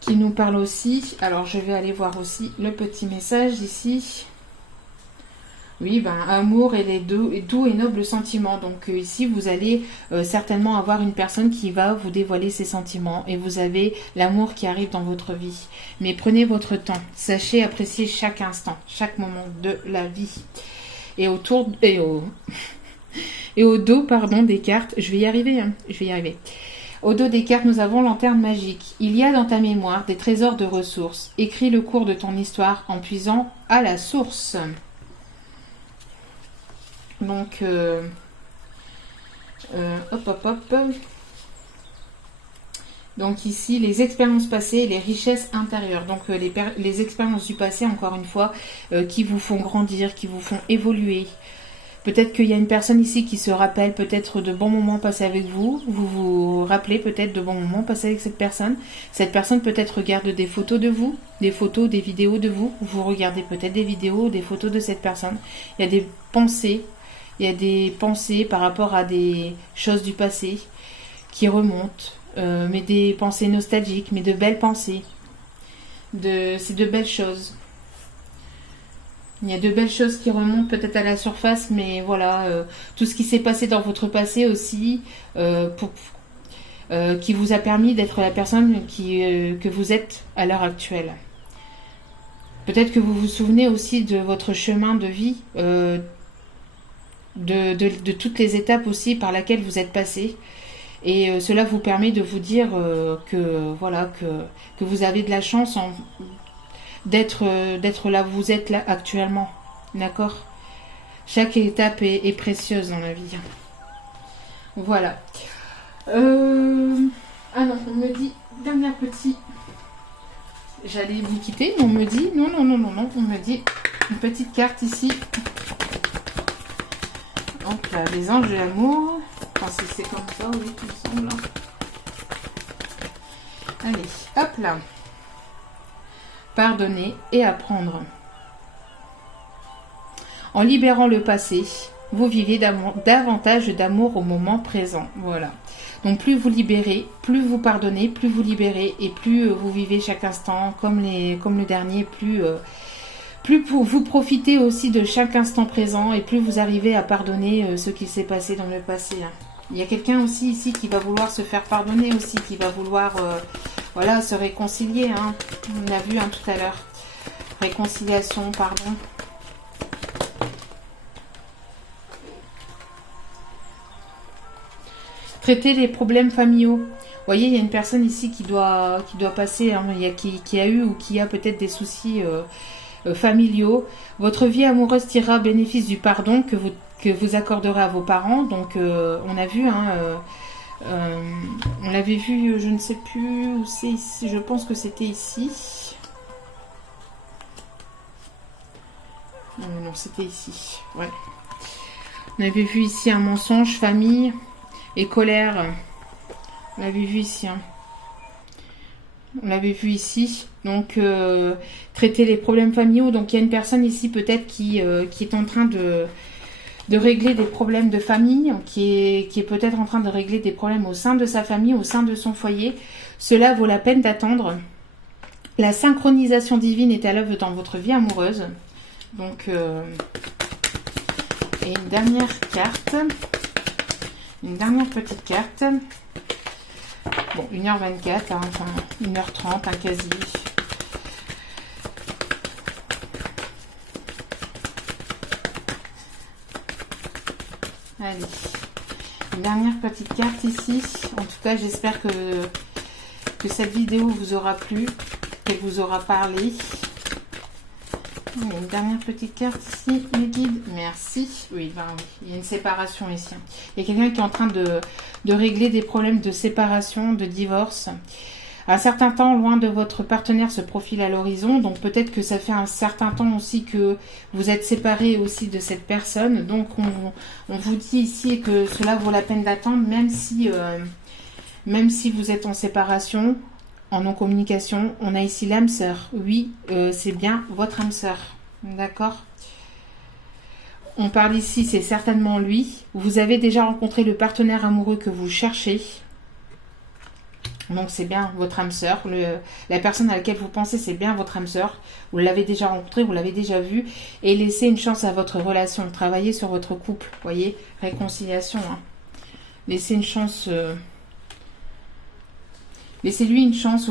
qui nous parle aussi. Alors, je vais aller voir aussi le petit message ici. Oui, amour et les doux et nobles sentiments. Donc, ici, vous allez certainement avoir une personne qui va vous dévoiler ses sentiments. Et vous avez l'amour qui arrive dans votre vie. Mais prenez votre temps. Sachez apprécier chaque instant, chaque moment de la vie. Et au dos, des cartes, je vais y arriver. Au dos des cartes, nous avons lanterne magique. Il y a dans ta mémoire des trésors de ressources. Écris le cours de ton histoire en puisant à la source. Donc, Donc ici, les expériences passées et les richesses intérieures. Donc les expériences du passé, encore une fois, qui vous font grandir, qui vous font évoluer. Peut-être qu'il y a une personne ici qui se rappelle peut-être de bons moments passés avec vous. Vous vous rappelez peut-être de bons moments passés avec cette personne. Cette personne peut-être regarde des photos de vous, des photos, des vidéos de vous. Vous regardez peut-être des vidéos, des photos de cette personne. Il y a des pensées. Il y a des pensées par rapport à des choses du passé qui remontent. Mais des pensées nostalgiques, mais de belles pensées. C'est de belles choses. Il y a de belles choses qui remontent peut-être à la surface, mais voilà, tout ce qui s'est passé dans votre passé aussi, qui vous a permis d'être la personne que vous êtes à l'heure actuelle. Peut-être que vous vous souvenez aussi de votre chemin de vie, de toutes les étapes aussi par lesquelles vous êtes passé. Et cela vous permet de vous dire que vous avez de la chance d'être là où vous êtes là actuellement. D'accord ? Chaque étape est précieuse dans la vie. Voilà. Ah non, on me dit, dernier petit... J'allais vous quitter, mais on me dit... Non, on me dit une petite carte ici. Donc là, les anges de l'amour. Enfin, si c'est comme ça, oui, tout me semble. Allez, hop là. Pardonner et apprendre. En libérant le passé, vous vivez davantage d'amour au moment présent. Voilà. Donc plus vous libérez, plus vous pardonnez, plus vous libérez et plus vous vivez chaque instant comme le dernier, plus vous profitez aussi de chaque instant présent et plus vous arrivez à pardonner ce qui s'est passé dans le passé. Il y a quelqu'un aussi ici qui va vouloir se faire pardonner aussi, qui va vouloir se réconcilier. On a vu tout à l'heure. Réconciliation, pardon. Traiter les problèmes familiaux. Vous voyez, il y a une personne ici qui doit passer, qui a eu ou qui a peut-être des soucis familiaux. Votre vie amoureuse tirera bénéfice du pardon que vous accorderez à vos parents. Donc, on a vu, on l'avait vu, je ne sais plus où c'est ici. Je pense que c'était ici. Non, c'était ici. Ouais. On avait vu ici un mensonge, famille et colère. On l'avait vu ici. On l'avait vu ici. Donc, traiter les problèmes familiaux. Donc, il y a une personne ici peut-être qui est en train de régler des problèmes de famille, qui est peut-être en train de régler des problèmes au sein de sa famille, au sein de son foyer. Cela vaut la peine d'attendre. La synchronisation divine est à l'œuvre dans votre vie amoureuse. Donc, et une dernière carte. Une dernière petite carte. Bon, 1h24, hein, enfin 1h30, un quasi. Allez, une dernière petite carte ici. En tout cas, j'espère que cette vidéo vous aura plu, qu'elle vous aura parlé. Une dernière petite carte ici, le guide. Merci. Oui, ben oui, il y a une séparation ici. Il y a quelqu'un qui est en train de régler des problèmes de séparation, de divorce. Un certain temps loin de votre partenaire se profile à l'horizon, donc peut-être que ça fait un certain temps aussi que vous êtes séparés aussi de cette personne. Donc on vous dit ici que cela vaut la peine d'attendre, même si vous êtes en séparation, en non-communication. On a ici l'âme sœur. Oui, c'est bien votre âme sœur. D'accord ? On parle ici, c'est certainement lui. Vous avez déjà rencontré le partenaire amoureux que vous cherchez. Donc c'est bien votre âme sœur. La personne à laquelle vous pensez, c'est bien votre âme sœur. Vous l'avez déjà rencontré, vous l'avez déjà vu. Et laissez une chance à votre relation. Travaillez sur votre couple. Vous voyez, réconciliation. Hein. Laissez une chance... Laissez-lui une chance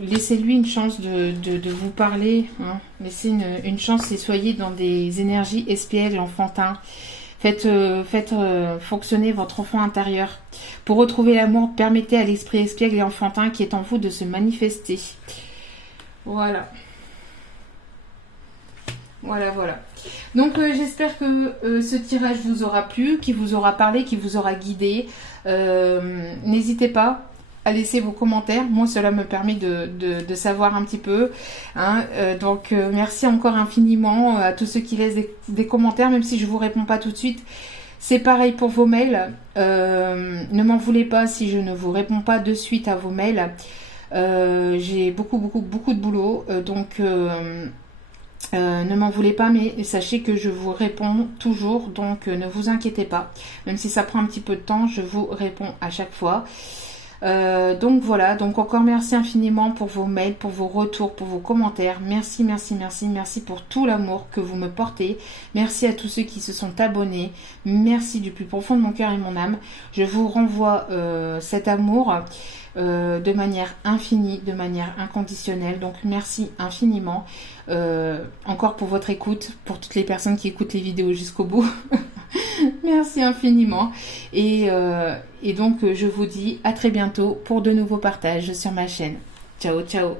laissez-lui une chance de vous parler. Hein. Laissez une chance et soyez dans des énergies espiègles, enfantins. Faites fonctionner votre enfant intérieur. Pour retrouver l'amour, permettez à l'esprit espiègle et enfantin qui est en vous de se manifester. Voilà. Voilà. Donc j'espère que ce tirage vous aura plu, qui vous aura parlé, qui vous aura guidé. N'hésitez pas à laisser vos commentaires. Moi, cela me permet de savoir un petit peu. Hein. Donc, merci encore infiniment à tous ceux qui laissent des commentaires, même si je ne vous réponds pas tout de suite. C'est pareil pour vos mails. Ne m'en voulez pas si je ne vous réponds pas de suite à vos mails. J'ai beaucoup de boulot. Donc, ne m'en voulez pas, mais sachez que je vous réponds toujours. Donc, ne vous inquiétez pas. Même si ça prend un petit peu de temps, je vous réponds à chaque fois. Donc voilà, donc encore merci infiniment pour vos mails, pour vos retours, pour vos commentaires. Merci pour tout l'amour que vous me portez. Merci à tous ceux qui se sont abonnés. Merci du plus profond de mon cœur et mon âme. Je vous renvoie cet amour de manière infinie, de manière inconditionnelle. Donc merci infiniment encore pour votre écoute, pour toutes les personnes qui écoutent les vidéos jusqu'au bout. Merci infiniment. Et donc je vous dis à très bientôt pour de nouveaux partages sur ma chaîne. Ciao, ciao.